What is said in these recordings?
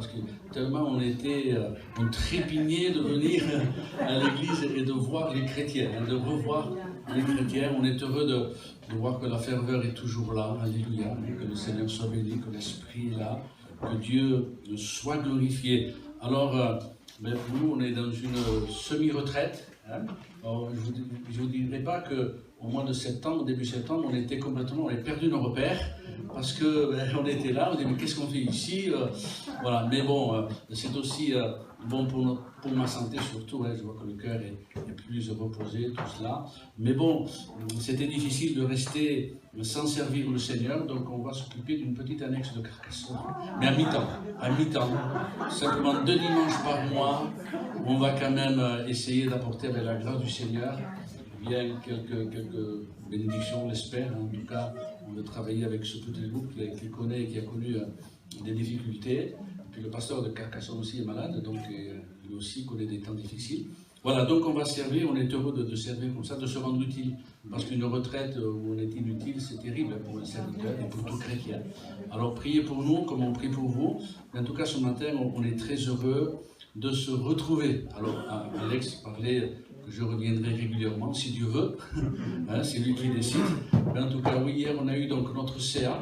parce que tellement on trépignait de venir à l'église et de voir les chrétiens, de revoir les chrétiens. On est heureux de voir que la ferveur est toujours là, alléluia, que le Seigneur soit béni, que l'Esprit est là, que Dieu soit glorifié. Alors, pour nous, on est dans une semi-retraite. Hein. Alors, je ne vous dirai pas qu'au mois de septembre, début septembre, on avait perdu nos repères, parce qu'on était là, on disait mais qu'est-ce qu'on fait ici, voilà. Mais bon, c'est aussi bon pour ma santé surtout, hein. Je vois que le cœur est plus reposé, tout cela. Mais bon, c'était difficile de rester sans servir le Seigneur, donc on va s'occuper d'une petette annexe de Carcassonne, mais à mi-temps, simplement 2 dimanches par mois. On va quand même essayer d'apporter avec la grâce du Seigneur bien quelques bénédictions, on l'espère. En tout cas, on veut travailler avec ce petit groupe qui connaît et qui a connu des difficultés. Puis le pasteur de Carcassonne aussi est malade, donc lui aussi connaît des temps difficiles. Voilà, donc on va servir, on est heureux de servir comme ça, de se rendre utile. Parce qu'une retraite où on est inutile, c'est terrible pour un serviteur et pour tout chrétien. Alors priez pour nous comme on prie pour vous. En tout cas, ce matin, on est très heureux de se retrouver. Alors, Alex parlait que je reviendrai régulièrement, si Dieu veut. Hein, c'est lui qui décide. Mais en tout cas, oui, hier, on a eu donc notre CA.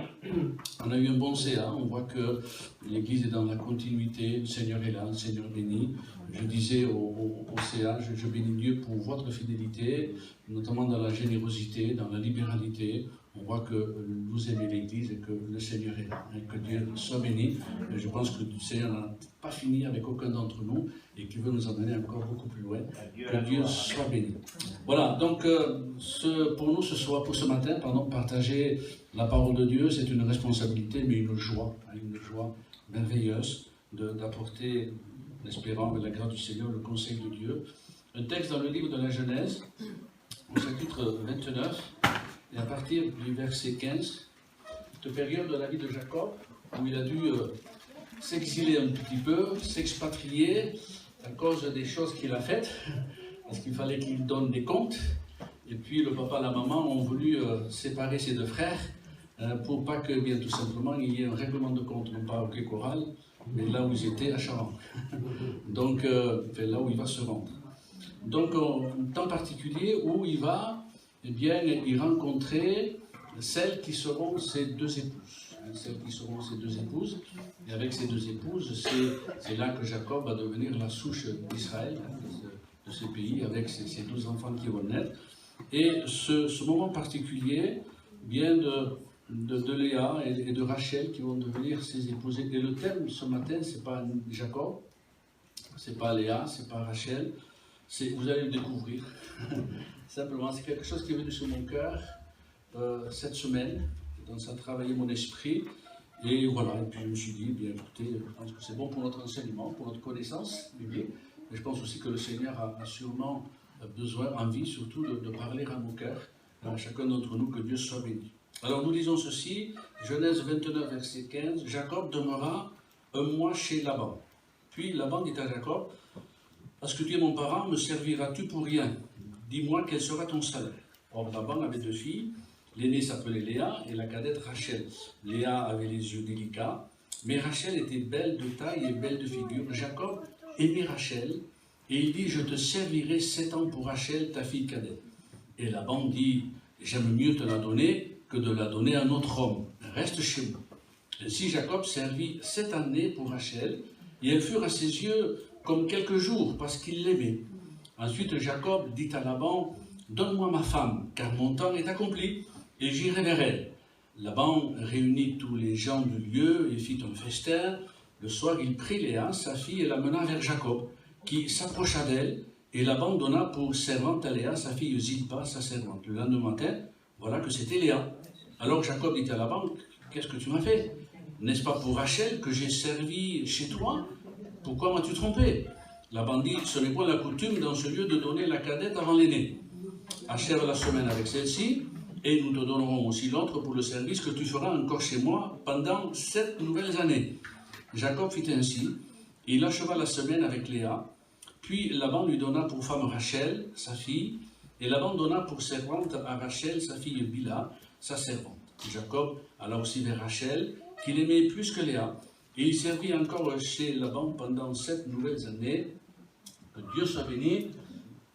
On a eu un bon CA. On voit que l'Église est dans la continuité. Le Seigneur est là, le Seigneur bénit. Je disais au CA, je bénis Dieu pour votre fidélité, notamment dans la générosité, dans la libéralité. On voit que vous aimez l'Église et que le Seigneur est là, et que Dieu soit béni. Et je pense que le Seigneur n'a pas fini avec aucun d'entre nous et qu'il veut nous emmener encore beaucoup plus loin. Que Dieu soit béni. Voilà, donc pour nous, pour ce matin, partager la parole de Dieu, c'est une responsabilité, mais une joie merveilleuse d'apporter, espérant avec la grâce du Seigneur, le conseil de Dieu. Un texte dans le livre de la Genèse, au chapitre 29, et à partir du verset 15, cette période de la vie de Jacob, où il a dû s'exiler un petit peu, s'expatrier à cause des choses qu'il a faites, parce qu'il fallait qu'il donne des comptes. Et puis le papa et la maman ont voulu séparer ses 2 frères, pour pas que, bien tout simplement, il y ait un règlement de compte, non pas au Quai Choral, mais là où ils étaient, à Charan. Donc, là où il va se rendre. Donc, un temps particulier où il va, eh bien, y rencontrer celles qui seront ses 2 épouses. Celles qui seront ses 2 épouses. Et avec ces 2 épouses, c'est là que Jacob va devenir la souche d'Israël, de ce pays, avec ses 12 enfants qui vont naître. Et ce moment particulier vient de Léa et de Rachel qui vont devenir ses épouses. Et le thème ce matin, c'est pas Jacob, c'est pas Léa, c'est pas Rachel, vous allez le découvrir. Simplement, c'est quelque chose qui est venu sur mon cœur cette semaine, donc ça a travaillé mon esprit. Et voilà, et puis je me suis dit, bien écoutez, je pense que c'est bon pour notre enseignement, pour notre connaissance biblique, mais je pense aussi que le Seigneur a sûrement besoin, envie surtout de parler à nos cœurs, à chacun d'entre nous, que Dieu soit béni. Alors nous lisons ceci, Genèse 29, verset 15, Jacob demeura 1 mois chez Laban. Puis Laban dit à Jacob, parce que tu es mon parent, me serviras-tu pour rien? Dis-moi quel sera ton salaire. Or Laban avait 2 filles, l'aînée s'appelait Léa et la cadette Rachel. Léa avait les yeux délicats, mais Rachel était belle de taille et belle de figure. Jacob aimait Rachel et il dit, je te servirai 7 ans pour Rachel, ta fille cadette. Et Laban dit, j'aime mieux te la donner que de la donner à un autre homme. Reste chez moi. Ainsi Jacob servit 7 années pour Rachel, et elles furent à ses yeux comme quelques jours, parce qu'il l'aimait. Ensuite Jacob dit à Laban, donne-moi ma femme, car mon temps est accompli, et j'irai vers elle. Laban réunit tous les gens du lieu et fit un festin. Le soir, il prit Léa, sa fille, et la mena vers Jacob, qui s'approcha d'elle, et Laban donna pour servante à Léa, sa fille Zilpa, sa servante. Le lendemain matin, voilà que c'était Léa. Alors Jacob dit à Laban, qu'est-ce que tu m'as fait? N'est-ce pas pour Rachel que j'ai servi chez toi? Pourquoi m'as-tu trompé? Laban dit, ce n'est point la coutume dans ce lieu de donner la cadette avant l'aînée. Achève la semaine avec celle-ci, et nous te donnerons aussi l'autre pour le service que tu feras encore chez moi pendant 7 nouvelles années. Jacob fit ainsi, et il acheva la semaine avec Léa, puis Laban lui donna pour femme Rachel, sa fille, et Laban donna pour servante à Rachel, sa fille Bila, sa servante. Jacob alla aussi vers Rachel, qu'il aimait plus que Léa, Et il servit encore chez Laban pendant 7 nouvelles années. Que Dieu soit béni.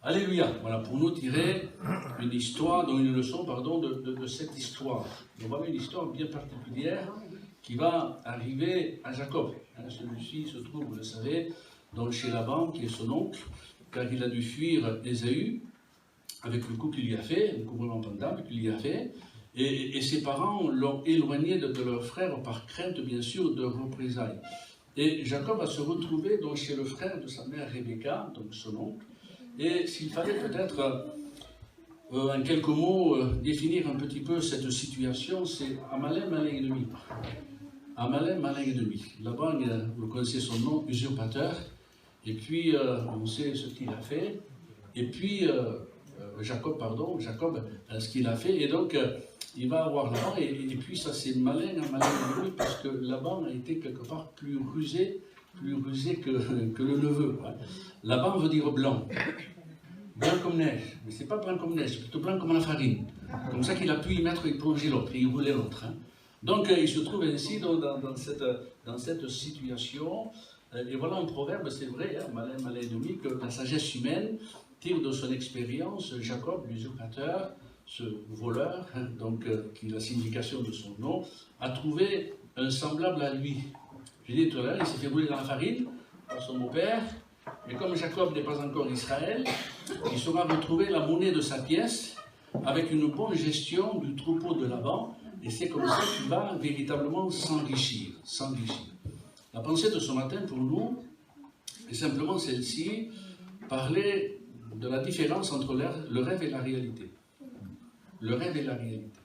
Alléluia. Voilà, pour nous tirer une histoire, donc une leçon, pardon, de cette histoire. Donc voilà une histoire bien particulière qui va arriver à Jacob. Celui-ci se trouve, vous le savez, donc chez Laban, qui est son oncle, car il a dû fuir Ésaü, avec le coup qu'il lui a fait, le couvrement pendable qu'il lui a fait, et ses parents l'ont éloigné de leur frère par crainte, bien sûr, de représailles. Et Jacob va se retrouver donc chez le frère de sa mère Rebecca, donc son oncle, et s'il fallait peut-être, en quelques mots, définir un petit peu cette situation, c'est un malin, malin ennemi. Un malin, malin ennemi. Là-bas, vous connaissez son nom, usurpateur, et puis on sait ce qu'il a fait, et puis Jacob, ce qu'il a fait, et donc il va avoir Laban, et puis ça c'est malin ennemi, parce que Laban a été quelque part plus rusé que le neveu. Hein. Laban veut dire blanc comme neige, mais c'est pas blanc comme neige, c'est plutôt blanc comme la farine. Comme ça qu'il a pu y mettre, il plonger l'autre, et il roulait l'autre. Hein. Donc il se trouve ainsi dans cette situation, et voilà un proverbe, c'est vrai, hein, malin ennemi, que la sagesse humaine tire de son expérience. Jacob, l'usurpateur, ce voleur, hein, donc qui est la signification de son nom, a trouvé un semblable à lui. J'ai dit tout à l'heure, il s'est fait rouler dans la farine par son beau-père, mais comme Jacob n'est pas encore Israël, il saura retrouver la monnaie de sa pièce avec une bonne gestion du troupeau de Laban, et c'est comme ça qu'il va véritablement s'enrichir. La pensée de ce matin pour nous est simplement celle-ci, parler de la différence entre le rêve et la réalité. Le rêve et la réalité.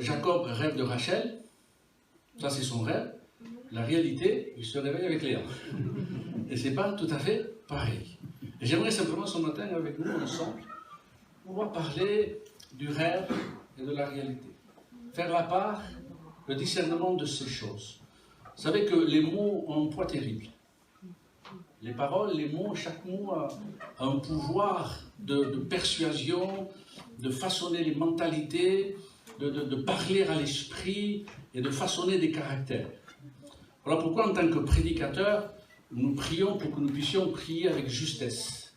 Jacob rêve de Rachel, ça c'est son rêve. La réalité, il se réveille avec Léa. Et c'est pas tout à fait pareil. Et j'aimerais simplement ce matin avec nous ensemble pouvoir parler du rêve et de la réalité. Faire la part, le discernement de ces choses. Vous savez que les mots ont un poids terrible. Les paroles, les mots, chaque mot a un pouvoir de persuasion, de façonner les mentalités, de parler à l'esprit et de façonner des caractères. Voilà pourquoi en tant que prédicateurs, nous prions pour que nous puissions prier avec justesse.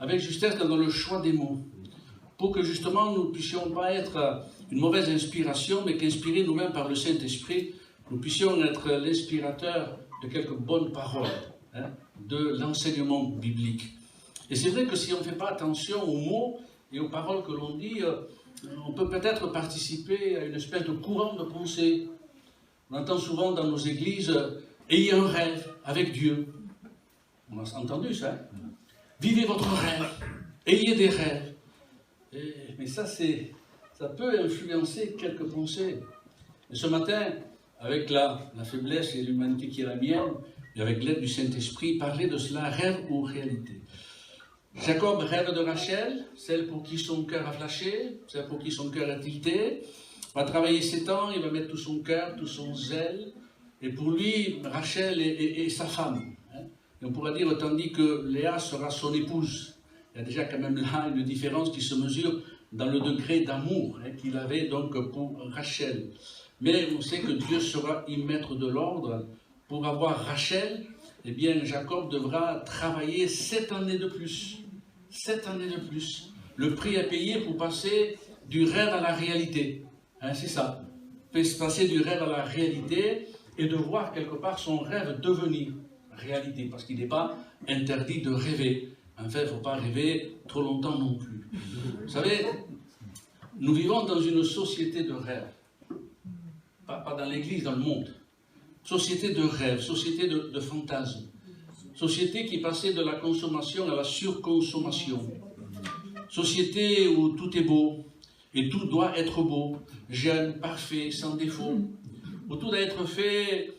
Avec justesse dans le choix des mots. Pour que justement nous ne puissions pas être une mauvaise inspiration, mais qu'inspirés nous-mêmes par le Saint-Esprit, nous puissions être l'inspirateur de quelques bonnes paroles, hein, de l'enseignement biblique. Et c'est vrai que si on ne fait pas attention aux mots et aux paroles que l'on dit, on peut peut-être participer à une espèce de courant de pensée. On entend souvent dans nos églises « Ayez un rêve avec Dieu ». On a entendu ça. Hein? Vivez votre rêve, ayez des rêves. Mais ça peut influencer quelques pensées. Et ce matin, avec la faiblesse et l'humanité qui est la mienne, et avec l'aide du Saint-Esprit, parler de cela, rêve ou réalité. Jacob rêve de Rachel, celle pour qui son cœur a flashé, celle pour qui son cœur a tilté. Il va travailler 7 ans, il va mettre tout son cœur, tout son zèle. Et pour lui, Rachel est sa femme. Hein. Et on pourrait dire, tandis que Léa sera son épouse. Il y a déjà quand même là une différence qui se mesure dans le degré d'amour, hein, qu'il avait donc pour Rachel. Mais on sait que Dieu sera y mettre de l'ordre. Pour avoir Rachel, eh bien Jacob devra travailler 7 années de plus. 7 années de plus. Le prix à payer pour passer du rêve à la réalité. Hein, c'est ça. Passer du rêve à la réalité et de voir quelque part son rêve devenir réalité. Parce qu'il n'est pas interdit de rêver. Enfin, il ne faut pas rêver trop longtemps non plus. Vous savez, nous vivons dans une société de rêve. Pas dans l'église, dans le monde. Société de rêve, société de fantasmes. Société qui passait de la consommation à la surconsommation. Société où tout est beau, et tout doit être beau, jeune, parfait, sans défaut. Où tout doit être fait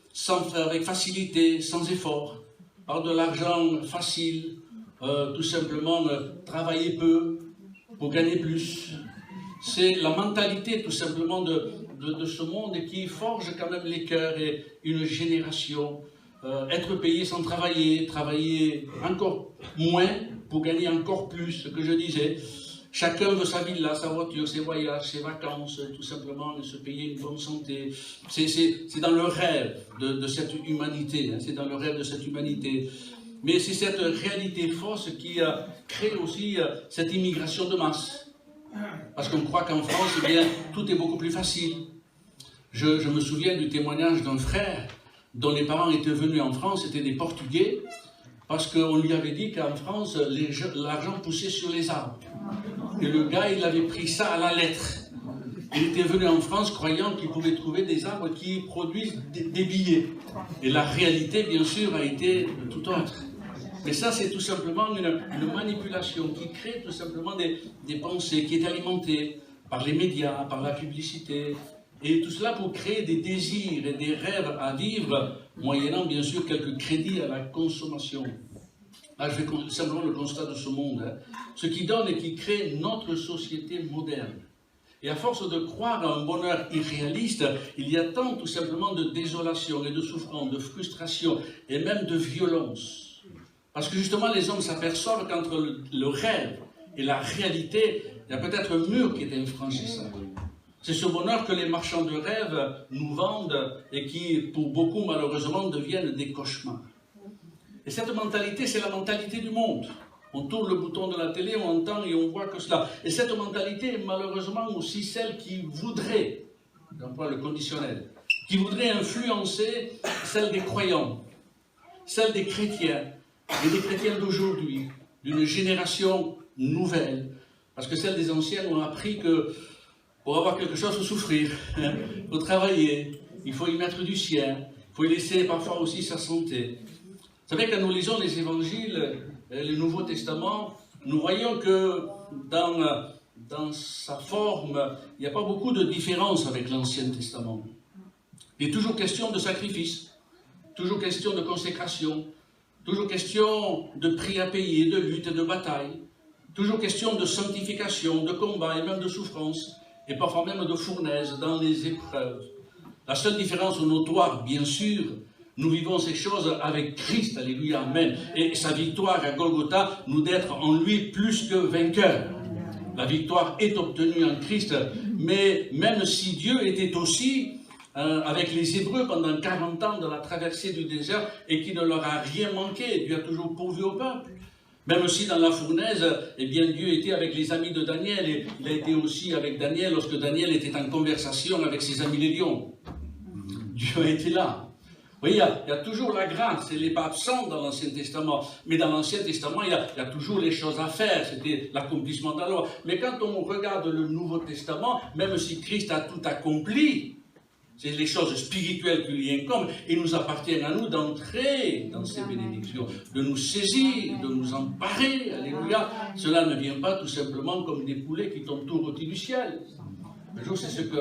avec facilité, sans effort, par de l'argent facile, tout simplement travailler peu pour gagner plus. C'est la mentalité tout simplement de ce monde qui forge quand même les cœurs et une génération. Être payé sans travailler, travailler encore moins pour gagner encore plus, ce que je disais. Chacun veut sa villa, sa voiture, ses voyages, ses vacances, tout simplement, et se payer une bonne santé. C'est dans le rêve de cette humanité, hein, c'est dans le rêve de cette humanité. Mais c'est cette réalité fausse qui crée aussi cette immigration de masse. Parce qu'on croit qu'en France, eh bien, tout est beaucoup plus facile. Je me souviens du témoignage d'un frère dont les parents étaient venus en France, c'était des Portugais, parce qu'on lui avait dit qu'en France, l'argent poussait sur les arbres. Et le gars, il avait pris ça à la lettre. Il était venu en France croyant qu'il pouvait trouver des arbres qui produisent des billets. Et la réalité, bien sûr, a été tout autre. Mais ça, c'est tout simplement une manipulation qui crée tout simplement des pensées, qui est alimentée par les médias, par la publicité. Et tout cela pour créer des désirs et des rêves à vivre, moyennant bien sûr quelques crédits à la consommation. Là, je fais simplement le constat de ce monde. Hein. Ce qui donne et qui crée notre société moderne. Et à force de croire à un bonheur irréaliste, il y a tant tout simplement de désolation et de souffrance, de frustration et même de violence. Parce que justement, les hommes s'aperçoivent qu'entre le rêve et la réalité, il y a peut-être un mur qui est infranchissable. C'est ce bonheur que les marchands de rêve nous vendent et qui, pour beaucoup, malheureusement, deviennent des cauchemars. Et cette mentalité, c'est la mentalité du monde. On tourne le bouton de la télé, on entend et on voit que cela. Et cette mentalité est malheureusement aussi celle qui voudrait, j'emploie le conditionnel, qui voudrait influencer celle des croyants, celle des chrétiens, et des chrétiens d'aujourd'hui, d'une génération nouvelle. Parce que celles des anciennes ont appris que pour avoir quelque chose, il faut souffrir, il faut travailler, il faut y mettre du sien, il faut y laisser parfois aussi sa santé. Vous savez, quand nous lisons les évangiles, le Nouveau Testament, nous voyons que dans sa forme, il n'y a pas beaucoup de différence avec l'Ancien Testament. Il est toujours question de sacrifice, toujours question de consécration, toujours question de prix à payer, de lutte et de bataille, toujours question de sanctification, de combat et même de souffrance, et parfois même de fournaise dans les épreuves. La seule différence notoire, bien sûr, nous vivons ces choses avec Christ, alléluia, amen, et sa victoire à Golgotha, nous d'être en lui plus que vainqueurs. La victoire est obtenue en Christ, mais même si Dieu était aussi avec les Hébreux pendant 40 ans dans la traversée du désert et qu'il ne leur a rien manqué, Dieu a toujours pourvu au peuple. Même si dans la fournaise, eh bien Dieu était avec les amis de Daniel, et il a été aussi avec Daniel lorsque Daniel était en conversation avec ses amis les lions. Dieu a été là. Vous voyez, il y a toujours la grâce, elle n'est pas absente dans l'Ancien Testament, mais dans l'Ancien Testament, il y a toujours les choses à faire, c'était l'accomplissement de la loi. Mais quand on regarde le Nouveau Testament, même si Christ a tout accompli, c'est les choses spirituelles qui lui incombent, et il nous appartient à nous d'entrer dans ces bénédictions, de nous saisir, de nous emparer, alléluia. Cela ne vient pas tout simplement comme des poulets qui tombent tout rôtis du ciel. Un jour, c'est ce que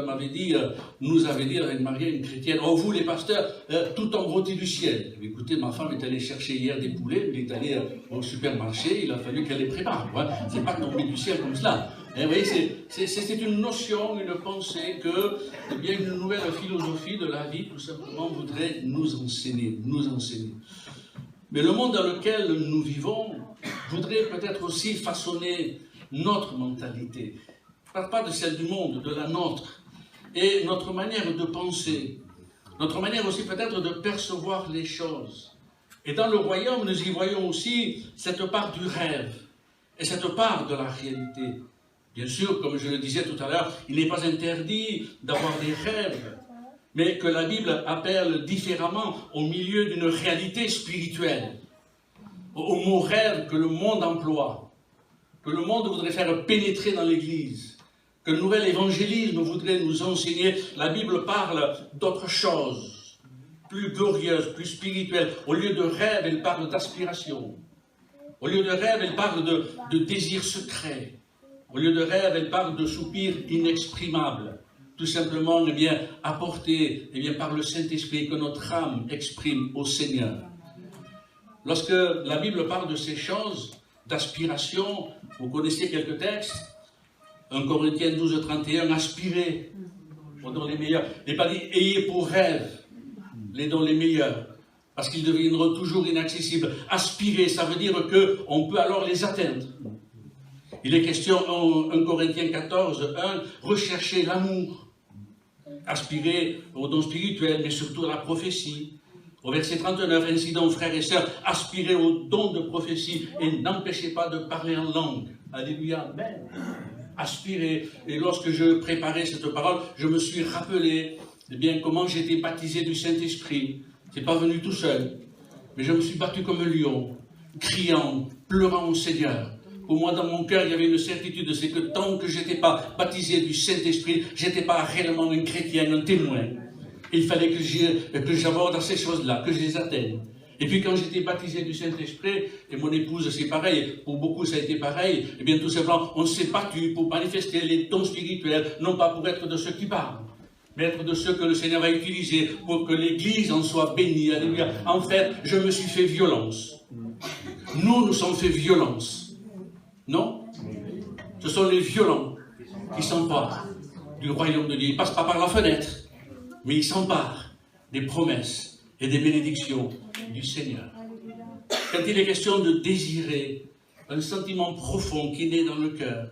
nous avait dit avec Maria, une chrétienne. Oh, vous les pasteurs, tout tombe rôti du ciel. Écoutez, ma femme est allée chercher hier des poulets, elle est allée au supermarché, il a fallu qu'elle les prépare. Hein. C'est pas tombé du ciel comme cela. Et vous voyez, c'est une notion, une pensée que, eh bien, une nouvelle philosophie de la vie, tout simplement, voudrait nous enseigner. Mais le monde dans lequel nous vivons voudrait peut-être aussi façonner notre mentalité. Pas de celle du monde, de la nôtre. Et notre manière de penser, notre manière aussi peut-être de percevoir les choses. Et dans le royaume, nous y voyons aussi cette part du rêve et cette part de la réalité. Bien sûr, comme je le disais tout à l'heure, il n'est pas interdit d'avoir des rêves, mais que la Bible appelle différemment au milieu d'une réalité spirituelle, au mot rêve que le monde emploie, que le monde voudrait faire pénétrer dans l'Église, que le nouvel évangélisme voudrait nous enseigner. La Bible parle d'autre chose, plus glorieuse, plus spirituelle. Au lieu de rêve, elle parle d'aspiration. Au lieu de rêve, elle parle de désir secret. Au lieu de rêve, elle parle de soupirs inexprimables. Tout simplement, eh bien, apporter par le Saint-Esprit que notre âme exprime au Seigneur. Lorsque la Bible parle de ces choses, d'aspiration, vous connaissez quelques textes. 1 Corinthiens 12, 31, aspirez aux dons les meilleurs. Il n'est pas dit ayez pour rêve les dons les meilleurs, parce qu'ils deviendront toujours inaccessibles. Aspirer, ça veut dire qu'on peut alors les atteindre. Il est question en 1 Corinthiens 14, 1, rechercher l'amour, aspirer aux dons spirituels, mais surtout à la prophétie. Au verset 39, ainsi donc, frères et sœurs, aspirez aux dons de prophétie et n'empêchez pas de parler en langue. Alléluia, amen. Aspirez. Et lorsque je préparais cette parole, je me suis rappelé eh bien, comment j'étais baptisé du Saint-Esprit. Je n'ai pas venu tout seul, mais je me suis battu comme un lion, criant, pleurant au Seigneur. Pour moi, dans mon cœur, il y avait une certitude, c'est que tant que je n'étais pas baptisé du Saint-Esprit, je n'étais pas réellement un chrétien, un témoin. Il fallait que j'aborde ces choses-là, que je les atteigne. Et puis quand j'étais baptisé du Saint-Esprit, et mon épouse c'est pareil, pour beaucoup ça a été pareil, et bien tout simplement, on s'est battu pour manifester les dons spirituels, non pas pour être de ceux qui parlent, mais être de ceux que le Seigneur va utiliser pour que l'Église en soit bénie. Alléluia. En fait, je me suis fait violence. Nous sommes fait violence. Non? Ce sont les violents qui s'emparent du royaume de Dieu. Ils ne passent pas par la fenêtre, mais ils s'emparent des promesses et des bénédictions du Seigneur. Quand il est question de désirer un sentiment profond qui naît dans le cœur,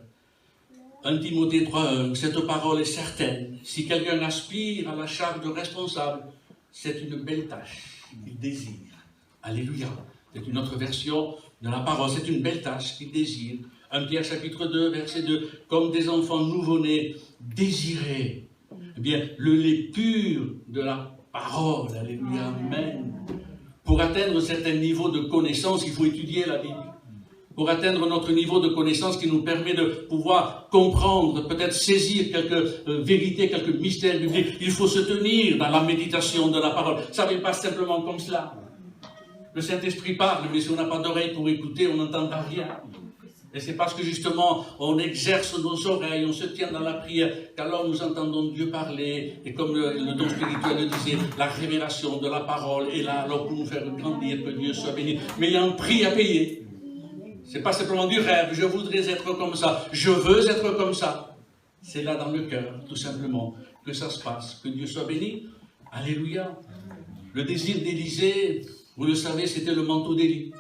1 Timothée 3,1, cette parole est certaine. Si quelqu'un aspire à la charge de responsable, c'est une belle tâche qu'il désire. Alléluia. C'est une autre version de la parole. C'est une belle tâche qu'il désire. 1 Pierre chapitre 2, verset 2. Comme des enfants nouveau-nés, désirez. Eh bien, le lait pur de la parole. Alléluia. Amen. Pour atteindre un certain niveau de connaissance, il faut étudier la Bible. Pour atteindre notre niveau de connaissance qui nous permet de pouvoir comprendre, peut-être saisir quelques vérités, quelques mystères bibliques, il faut se tenir dans la méditation de la parole. Ça ne vient pas simplement comme cela. Le Saint-Esprit parle, mais si on n'a pas d'oreille pour écouter, on n'entendra rien. Et c'est parce que justement, on exerce nos oreilles, on se tient dans la prière, qu'alors nous entendons Dieu parler, et comme le don spirituel le disait, la révélation de la parole est là, alors pour nous faire grandir, que Dieu soit béni. Mais il y a un prix à payer. C'est pas simplement du rêve, je voudrais être comme ça, je veux être comme ça. C'est là dans le cœur, tout simplement, que ça se passe. Que Dieu soit béni. Alléluia. Le désir d'Élisée, vous le savez, c'était le manteau d'Élie.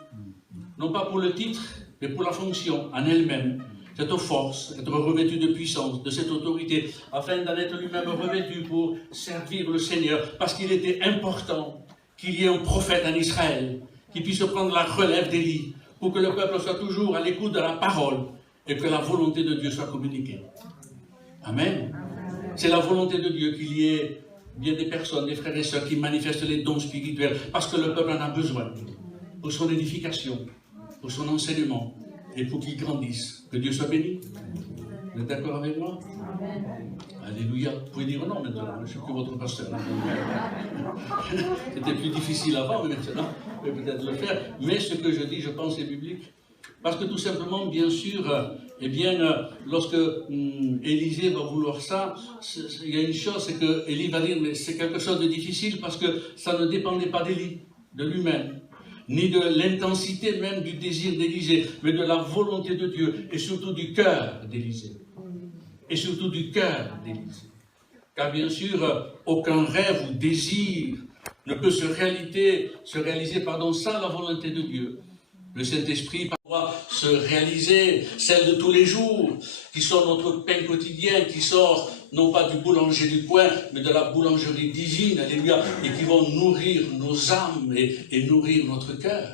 Non pas pour le titre, mais pour la fonction en elle-même. Cette force, être revêtu de puissance, de cette autorité, afin d'en être lui-même revêtu pour servir le Seigneur, parce qu'il était important qu'il y ait un prophète en Israël qui puisse prendre la relève d'Élie, pour que le peuple soit toujours à l'écoute de la parole et que la volonté de Dieu soit communiquée. Amen. C'est la volonté de Dieu qu'il y ait bien des personnes, des frères et sœurs qui manifestent les dons spirituels parce que le peuple en a besoin pour son édification, pour son enseignement et pour qu'il grandisse. Que Dieu soit béni. Vous êtes d'accord avec moi? Amen. Alléluia. Vous pouvez dire non maintenant, je ne suis plus votre pasteur. C'était plus difficile avant, mais maintenant, vous pouvez peut-être le faire. Mais ce que je dis, je pense, est biblique. Parce que tout simplement, bien sûr, eh bien, lorsque Élisée va vouloir ça, il y a une chose, c'est que Élie va dire, mais c'est quelque chose de difficile parce que ça ne dépendait pas d'Élie, de lui-même, ni de l'intensité même du désir d'Élisée, mais de la volonté de Dieu, et surtout du cœur d'Élisée. Et surtout du cœur d'Élisée. Car bien sûr, aucun rêve ou désir ne peut se réaliser sans la volonté de Dieu. Le Saint-Esprit doit se réaliser, celle de tous les jours, qui sont notre pain quotidien, qui sort non pas du boulanger du coin, mais de la boulangerie divine, alléluia, et qui vont nourrir nos âmes et nourrir notre cœur.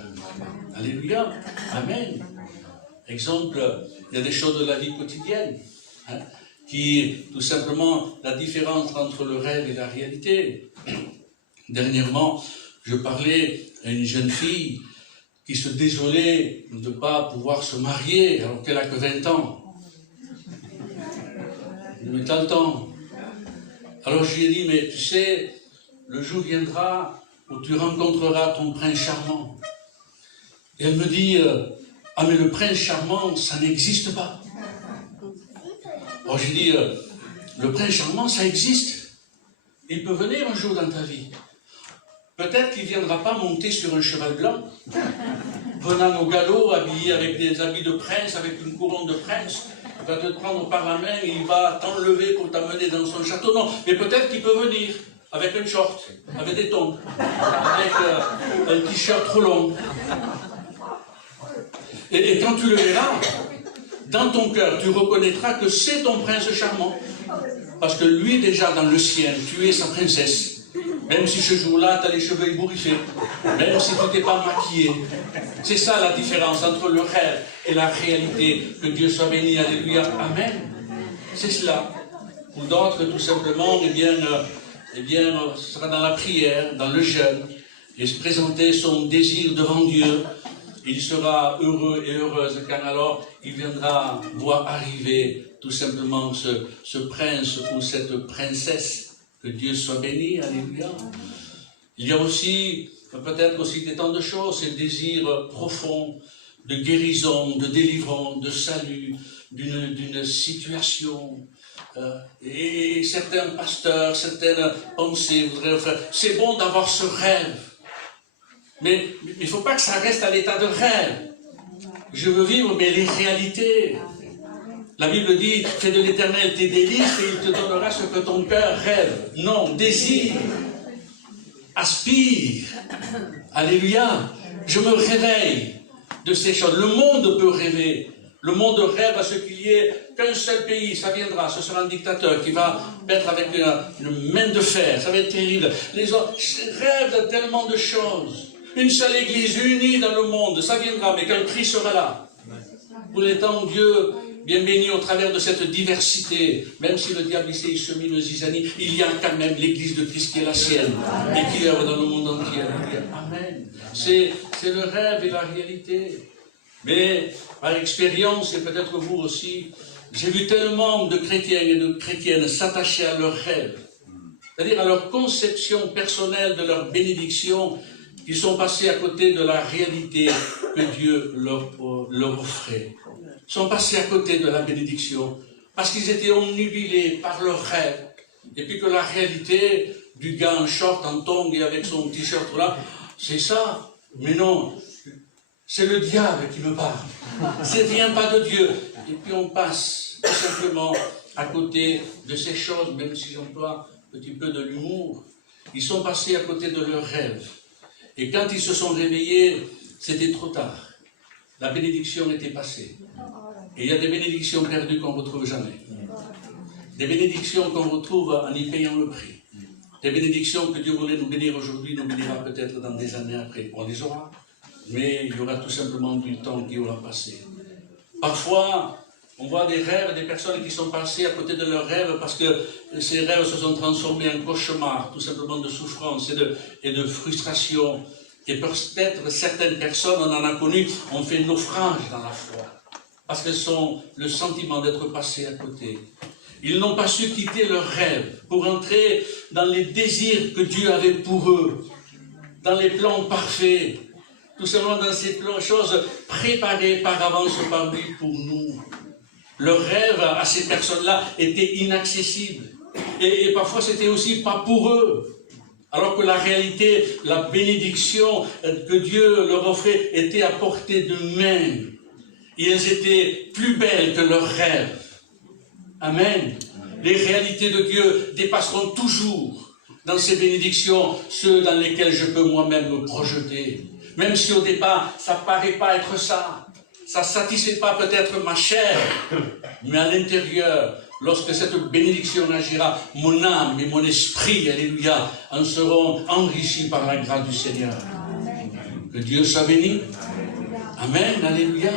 Alléluia, amen. Exemple, il y a des choses de la vie quotidienne, hein, qui, tout simplement, la différence entre le rêve et la réalité. Dernièrement, je parlais à une jeune fille qui se désolait de ne pas pouvoir se marier alors qu'elle n'a que 20 ans. Mais t'as le temps. Alors je lui ai dit, mais tu sais, le jour viendra où tu rencontreras ton prince charmant. Et elle me dit, ah mais le prince charmant, ça n'existe pas. Alors j'ai dit, le prince charmant, ça existe. Il peut venir un jour dans ta vie. Peut-être qu'il ne viendra pas monter sur un cheval blanc, venant au galop, habillé avec des habits de prince, avec une couronne de prince. Il va te prendre par la main et il va t'enlever pour t'amener dans son château. Non, mais peut-être qu'il peut venir avec un short, avec des tongs, avec un t-shirt trop long. Et quand tu le verras, dans ton cœur, tu reconnaîtras que c'est ton prince charmant. Parce que lui, déjà, dans le ciel, tu es sa princesse. Même si ce jour-là, tu as les cheveux ébouriffés. Même si tu t'es pas maquillé. C'est ça la différence entre le rêve et la réalité. Que Dieu soit béni. Alléluia. Amen. C'est cela. Ou d'autres, tout simplement, ce sera dans la prière, dans le jeûne, et se présenter son désir devant Dieu. Il sera heureux et heureuse quand alors il viendra voir arriver tout simplement ce prince ou cette princesse. Que Dieu soit béni, alléluia. Il y a aussi, peut-être aussi des temps de choses, ce désir profond de guérison, de délivrance, de salut, d'une situation. Et certains pasteurs, certaines pensées voudraient faire, c'est bon d'avoir ce rêve. Mais il ne faut pas que ça reste à l'état de rêve. Je veux vivre, mais les réalités. La Bible dit, fais de l'Éternel tes délices et il te donnera ce que ton cœur rêve. Non, désire, aspire. Alléluia. Je me réveille de ces choses. Le monde peut rêver. Le monde rêve à ce qu'il y ait qu'un seul pays. Ça viendra, ce sera un dictateur qui va mettre avec une main de fer. Ça va être terrible. Les autres rêvent de tellement de choses. Une seule église unie dans le monde. Ça viendra, mais qu'un Christ sera là. Pour les temps, Dieu... Bien béni au travers de cette diversité, même si le diable ici il semine une zizanie, il y a quand même l'église de Christ qui est la sienne et qui œuvre dans le monde entier. Amen. C'est le rêve et la réalité. Mais par expérience, et peut-être vous aussi, j'ai vu tellement de chrétiens et de chrétiennes s'attacher à leurs rêves, c'est-à-dire à leur conception personnelle de leur bénédiction, qu'ils sont passés à côté de la réalité que Dieu leur offrait. Ils sont passés à côté de la bénédiction parce qu'ils étaient omnubilés par leurs rêves. Et puis que la réalité du gars en short, en tongs et avec son t-shirt là, c'est ça. Mais non, c'est le diable qui me parle. Ça ne vient pas de Dieu. Et puis on passe tout simplement à côté de ces choses, même si j'emploie un petit peu de l'humour. Ils sont passés à côté de leurs rêves. Et quand ils se sont réveillés, c'était trop tard. La bénédiction était passée. Et il y a des bénédictions perdues qu'on ne retrouve jamais. Des bénédictions qu'on retrouve en y payant le prix. Des bénédictions que Dieu voulait nous bénir aujourd'hui, nous bénira peut-être dans des années après. On les aura, mais il y aura tout simplement du temps qui aura passé. Parfois, on voit des rêves, des personnes qui sont passées à côté de leurs rêves parce que ces rêves se sont transformés en cauchemars, tout simplement de souffrance et de frustration. Et peut-être certaines personnes, on en a connu, ont fait naufrage dans la foi. Parce qu'elles ont le sentiment d'être passées à côté. Ils n'ont pas su quitter leurs rêves pour entrer dans les désirs que Dieu avait pour eux, dans les plans parfaits, tout simplement dans ces choses préparées par avance par lui pour nous. Leurs rêves à ces personnes-là étaient inaccessibles. Et parfois c'était aussi pas pour eux. Alors que la réalité, la bénédiction que Dieu leur offrait était à portée de main. Et elles étaient plus belles que leurs rêves. Amen. Les réalités de Dieu dépasseront toujours dans ces bénédictions ceux dans lesquels je peux moi-même me projeter. Même si au départ, ça ne paraît pas être ça. Ça ne satisfait pas peut-être ma chair. Mais à l'intérieur, lorsque cette bénédiction agira, mon âme et mon esprit, alléluia, en seront enrichis par la grâce du Seigneur. Que Dieu soit béni. Amen, alléluia.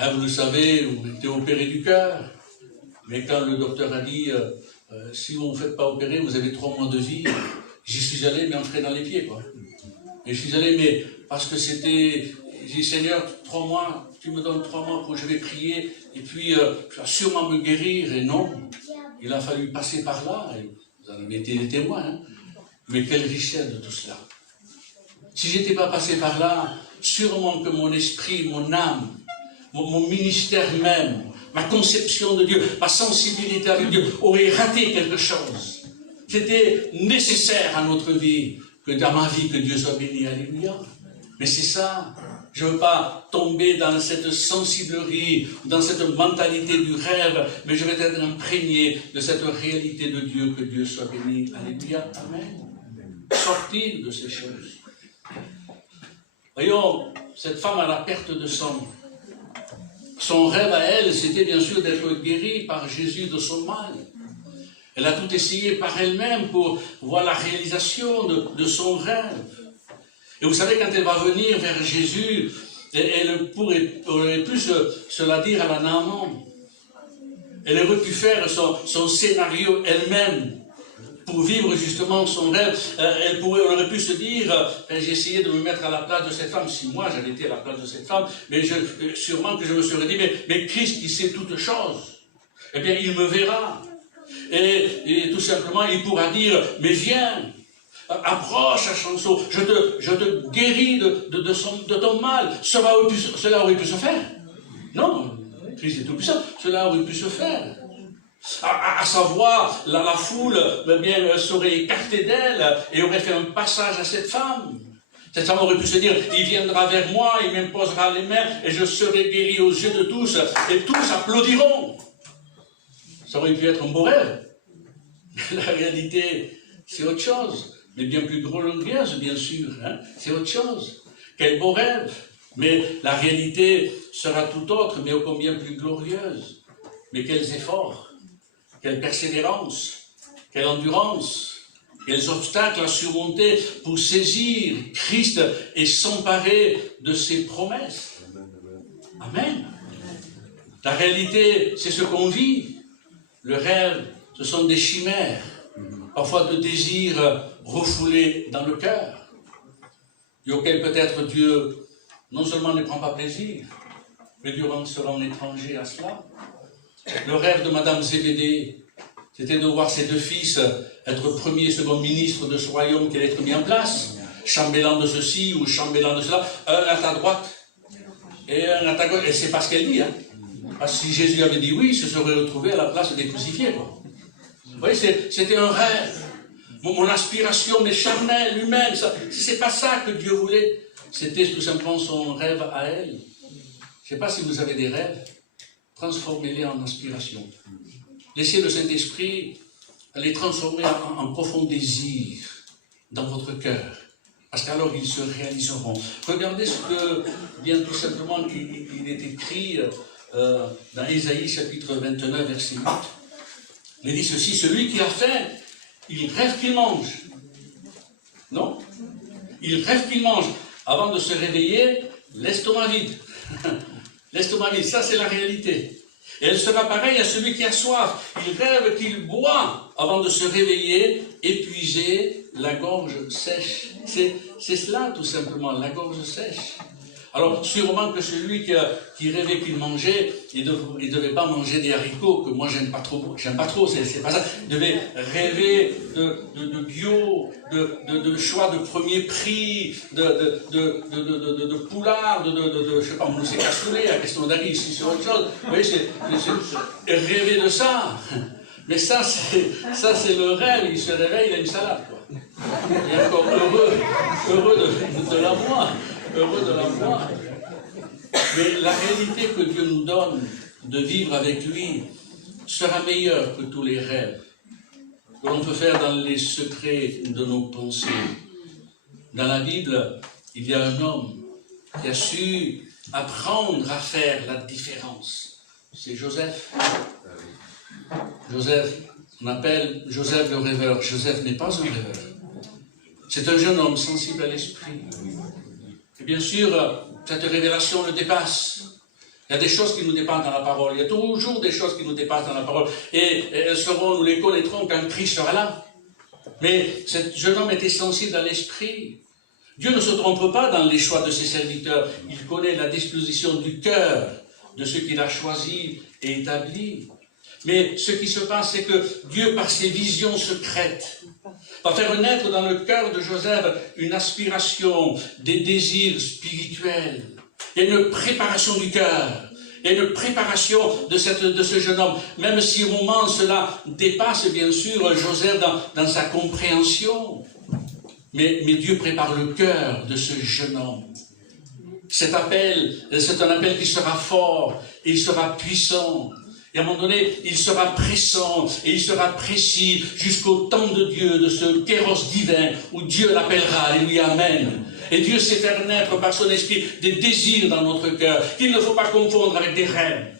Hein, vous le savez, vous êtes opéré du cœur. Mais quand le docteur a dit, si vous ne vous faites pas opérer, vous avez 3 mois de vie, j'y suis allé, mais entré dans les pieds, quoi. Et je suis allé, mais parce que c'était, j'ai dit, Seigneur, 3 mois, tu me donnes 3 mois pour que je vais prier, et puis tu vas sûrement me guérir, et non. Il a fallu passer par là, et vous en avez été les témoins, hein. Mais quelle richesse de tout cela. Si je n'étais pas passé par là, sûrement que mon esprit, mon âme, mon ministère même, ma conception de Dieu, ma sensibilité avec Dieu aurait raté quelque chose. C'était nécessaire à notre vie, que dans ma vie, que Dieu soit béni, alléluia. Mais c'est ça, je ne veux pas tomber dans cette sensiblerie, dans cette mentalité du rêve, mais je vais être imprégné de cette réalité de Dieu, que Dieu soit béni, alléluia, amen. Sortir de ces choses. Voyons, cette femme à la perte de sang, son rêve à elle, c'était bien sûr d'être guérie par Jésus de son mal. Elle a tout essayé par elle-même pour voir la réalisation de son rêve. Et vous savez, quand elle va venir vers Jésus, elle aurait pu se la dire à la Naaman. Elle aurait pu faire son scénario elle-même pour vivre justement son rêve. Elle aurait pu se dire, j'ai essayé de me mettre à la place de cette femme. Si moi j'avais été à la place de cette femme, mais sûrement que je me serais dit, mais Christ qui sait toutes choses, eh bien il me verra. Et tout simplement il pourra dire, mais viens, approche à Chanceau, je te guéris de ton mal. Cela aurait pu se faire. Non, Christ est tout puissant, cela aurait pu se faire. À savoir, la foule serait écartée d'elle et aurait fait un passage à cette femme. Cette femme aurait pu se dire, il viendra vers moi, il m'imposera les mains et je serai guéri aux yeux de tous et tous applaudiront. Ça aurait pu être un beau rêve. La réalité, c'est autre chose. Mais bien plus glorieuse, bien sûr. Hein? C'est autre chose. Quel beau rêve. Mais la réalité sera tout autre, mais ô combien plus glorieuse. Mais quels efforts, quelle persévérance, quelle endurance, quels obstacles à surmonter pour saisir Christ et s'emparer de ses promesses. Amen. La réalité, c'est ce qu'on vit. Le rêve, ce sont des chimères, parfois de désirs refoulés dans le cœur, et auxquels peut-être Dieu non seulement ne prend pas plaisir, mais Dieu se rend étranger à cela. Le rêve de Madame Zébédée, c'était de voir ses deux fils être premier et second ministre de ce royaume qu'elle a mis en place, chambellan de ceci ou chambellan de cela, un à ta droite et un à ta gauche. Et c'est pas ce qu'elle dit, hein. Parce que si Jésus avait dit oui, il se serait retrouvé à la place des crucifiés, quoi. Vous voyez, c'était un rêve. Mon aspiration, mais charnelle, humaine, c'est pas ça que Dieu voulait. C'était tout simplement son rêve à elle. Je ne sais pas si vous avez des rêves, transformez-les en aspiration. Laissez le Saint-Esprit les transformer en profond désir dans votre cœur. Parce qu'alors ils se réaliseront. Regardez ce que vient tout simplement, il est écrit dans Ésaïe chapitre 29, verset 8. Il dit ceci, celui qui a faim, il rêve qu'il mange. Non? Il rêve qu'il mange. Avant de se réveiller, l'estomac vide. L'estomac vide, ça c'est la réalité. Et elle sera pareille à celui qui a soif. Il rêve qu'il boit avant de se réveiller, épuisé, la gorge sèche. C'est cela tout simplement, la gorge sèche. Alors sûrement que celui qui rêvait qu'il mangeait, il ne devait pas manger des haricots, que moi j'aime pas trop, c'est pas ça. Il devait rêver de bio, de choix de premier prix, de poulard, je sais pas, moussé cassoulet, à question d'arriver ici sur autre chose. Vous voyez, c'est rêver de ça. Mais ça c'est le rêve, il se réveille, il a une salade, quoi. Il est encore heureux de la voir. Heureux de la voir. Mais la réalité que Dieu nous donne de vivre avec lui sera meilleure que tous les rêves que l'on peut faire dans les secrets de nos pensées. Dans la Bible, il y a un homme qui a su apprendre à faire la différence. C'est Joseph. Joseph, on appelle Joseph le rêveur. Joseph n'est pas un rêveur. C'est un jeune homme sensible à l'esprit. Et bien sûr, cette révélation le dépasse. Il y a des choses qui nous dépassent dans la parole. Il y a toujours des choses qui nous dépassent dans la parole. Et nous les connaîtrons quand Christ sera là. Mais ce jeune homme était sensible à l'esprit. Dieu ne se trompe pas dans les choix de ses serviteurs. Il connaît la disposition du cœur de ceux qu'il a choisis et établis. Mais ce qui se passe, c'est que Dieu, par ses visions secrètes, va faire naître dans le cœur de Joseph une aspiration, des désirs spirituels. Il y a une préparation du cœur. Il y a une préparation de ce jeune homme. Même si au moment cela dépasse bien sûr Joseph dans sa compréhension. Mais Dieu prépare le cœur de ce jeune homme. C'est un appel qui sera fort et il sera puissant. Et à un moment donné, il sera pressant et il sera précis jusqu'au temps de Dieu, de ce kéros divin où Dieu l'appellera. Alléluia, amen. Et Dieu sait faire naître par son esprit des désirs dans notre cœur, qu'il ne faut pas confondre avec des rêves.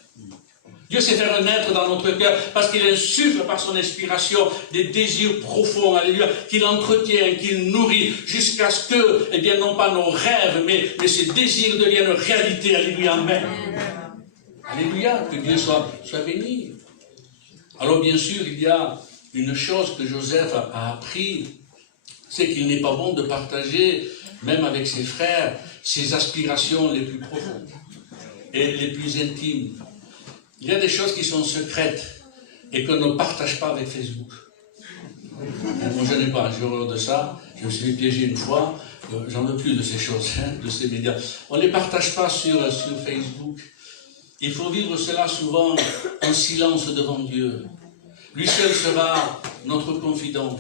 Dieu sait faire naître dans notre cœur parce qu'il insuffle par son inspiration des désirs profonds, alléluia, qu'il entretient, qu'il nourrit jusqu'à ce que, eh bien, non pas nos rêves, mais ces désirs deviennent réalité, alléluia, amen. Alléluia, que Dieu soit béni. Alors bien sûr, il y a une chose que Joseph a appris, c'est qu'il n'est pas bon de partager, même avec ses frères, ses aspirations les plus profondes et les plus intimes. Il y a des choses qui sont secrètes et qu'on ne partage pas avec Facebook. Moi, je n'ai pas, j'ai horreur de ça. Je me suis piégé une fois. J'en veux plus de ces choses, de ces médias. On ne les partage pas sur Facebook. Il faut vivre cela souvent en silence devant Dieu. Lui seul sera notre confident.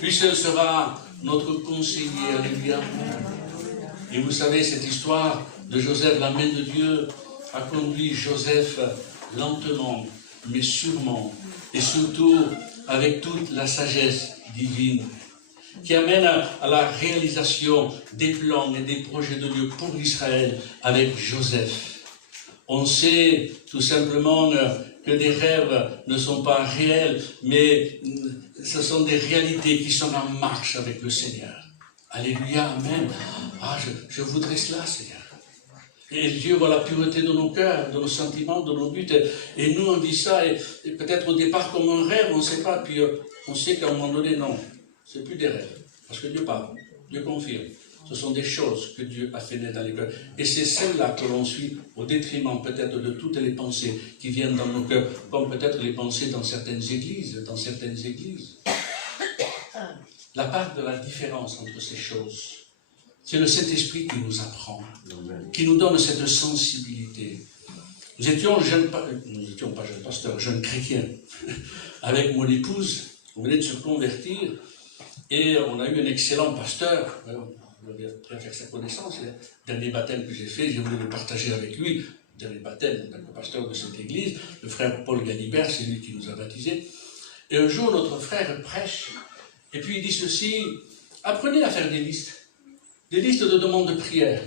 Lui seul sera notre conseiller. Alléluia. Et vous savez, cette histoire de Joseph, la main de Dieu, a conduit Joseph lentement, mais sûrement, et surtout avec toute la sagesse divine, qui amène à la réalisation des plans et des projets de Dieu pour Israël avec Joseph. On sait tout simplement que des rêves ne sont pas réels, mais ce sont des réalités qui sont en marche avec le Seigneur. Alléluia, amen. Ah, je voudrais cela, Seigneur. Et Dieu voit la pureté de nos cœurs, de nos sentiments, de nos buts. Et nous, on dit ça, et peut-être au départ comme un rêve, on ne sait pas, puis on sait qu'à un moment donné, non, c'est plus des rêves. Parce que Dieu parle, Dieu confirme. Ce sont des choses que Dieu a fait naître dans les cœurs. Et c'est celles-là que l'on suit au détriment peut-être de toutes les pensées qui viennent dans nos cœurs, comme peut-être les pensées dans certaines églises, La part de la différence entre ces choses, c'est le Saint-Esprit qui nous apprend, qui nous donne cette sensibilité. Nous étions pas jeunes pasteurs, jeunes chrétiens, avec mon épouse, on venait de se convertir, et on a eu un excellent pasteur. Vous avez pu faire sa connaissance. Le dernier baptême que j'ai fait, j'ai voulu le partager avec lui. Le dernier baptême, le pasteur de cette église, le frère Paul Galibert, c'est lui qui nous a baptisés. Et un jour, notre frère prêche, et puis il dit ceci: apprenez à faire des listes de demandes de prière.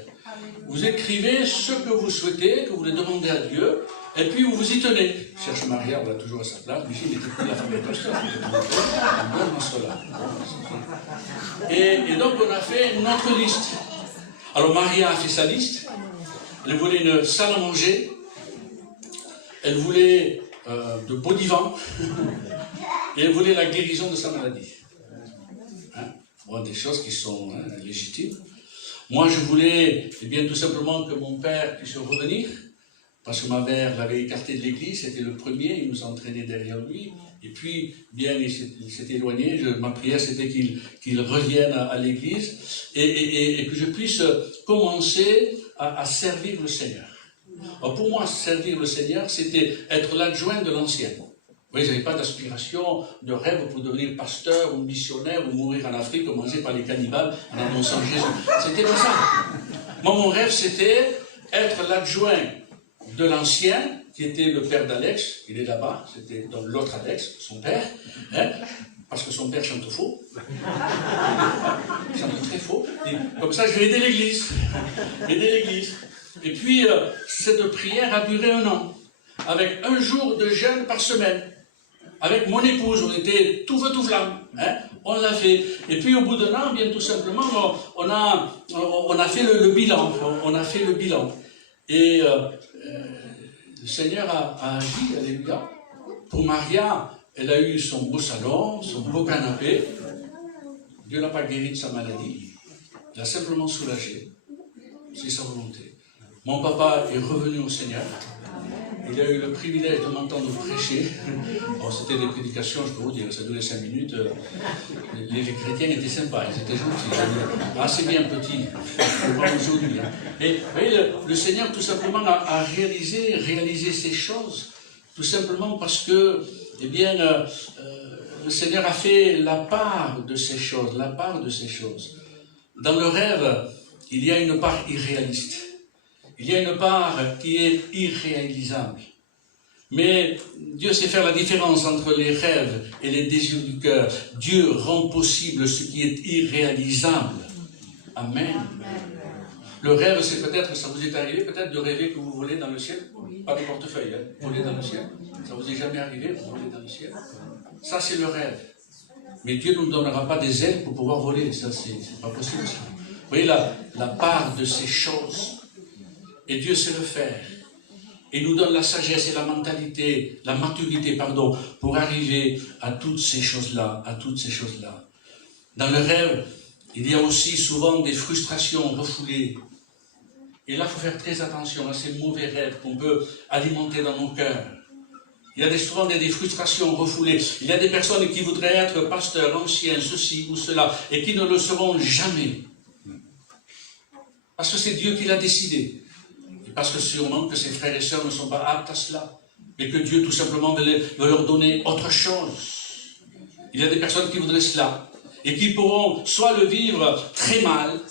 Vous écrivez ce que vous souhaitez, que vous voulez demander à Dieu, et puis vous vous y tenez. Je cherche Maria, on l'a toujours à sa place, mais il n'était plus la femme de pasteur, et donc on a fait notre liste. Alors Maria a fait sa liste, elle voulait une salle à manger, elle voulait de beaux divans, et elle voulait la guérison de sa maladie. Bon, des choses qui sont légitimes. Moi, je voulais, tout simplement que mon père puisse revenir, parce que ma mère l'avait écarté de l'église, c'était le premier, il nous entraînait derrière lui, et puis, il s'est éloigné, ma prière c'était qu'il revienne à l'église, et que je puisse commencer à servir le Seigneur. Alors, pour moi, servir le Seigneur, c'était être l'adjoint de l'ancien. Vous voyez, je n'avais pas d'aspiration, de rêve pour devenir pasteur ou missionnaire ou mourir en Afrique, commencer par les cannibales en annonçant Jésus. C'était pas ça. Moi, mon rêve, c'était être l'adjoint de l'ancien, qui était le père d'Alex, il est là-bas, c'était dans l'autre Alex, son père, parce que son père chante faux. Il chante très faux. Et comme ça, je vais aider l'église. Et puis, cette prière a duré 1 an, avec 1 jour de jeûne par semaine. Avec mon épouse, on était tout feu tout flamme, on l'a fait. Et puis au bout d'1 an, bien tout simplement, on a fait le bilan. Et le Seigneur a agi, alléluia. Pour Maria, elle a eu son beau salon, son beau canapé. Dieu n'a pas guéri de sa maladie, il l'a simplement soulagé. C'est sa volonté. Mon papa est revenu au Seigneur. Il a eu le privilège de m'entendre prêcher. Bon, c'était des prédications, je peux vous dire, ça durait 5 minutes. Les chrétiens étaient sympas, ils étaient gentils, assez bien petits, comme aujourd'hui. Et vous voyez, le Seigneur tout simplement a réalisé ces choses, tout simplement parce que, le Seigneur a fait la part de ces choses, Dans le rêve, il y a une part irréaliste. Il y a une part qui est irréalisable. Mais Dieu sait faire la différence entre les rêves et les désirs du cœur. Dieu rend possible ce qui est irréalisable. Amen. Le rêve, c'est peut-être, ça vous est arrivé peut-être de rêver que vous volez dans le ciel? Pas de portefeuille, hein? Voler dans le ciel. Ça vous est jamais arrivé, vous volez dans le ciel? Ça, c'est le rêve. Mais Dieu ne nous donnera pas des ailes pour pouvoir voler. Ça, c'est pas possible. Ça. Vous voyez la part de ces choses. Et Dieu sait le faire. Il nous donne la sagesse et la mentalité, la maturité, pardon, pour arriver à toutes ces choses-là, Dans le rêve, il y a aussi souvent des frustrations refoulées. Et là, il faut faire très attention à ces mauvais rêves qu'on peut alimenter dans nos cœurs. Il y a souvent des frustrations refoulées. Il y a des personnes qui voudraient être pasteurs, anciens, ceci ou cela, et qui ne le seront jamais. Parce que c'est Dieu qui l'a décidé. Et parce que sûrement que ses frères et sœurs ne sont pas aptes à cela. Mais que Dieu tout simplement veut leur donner autre chose. Il y a des personnes qui voudraient cela. Et qui pourront soit le vivre très mal,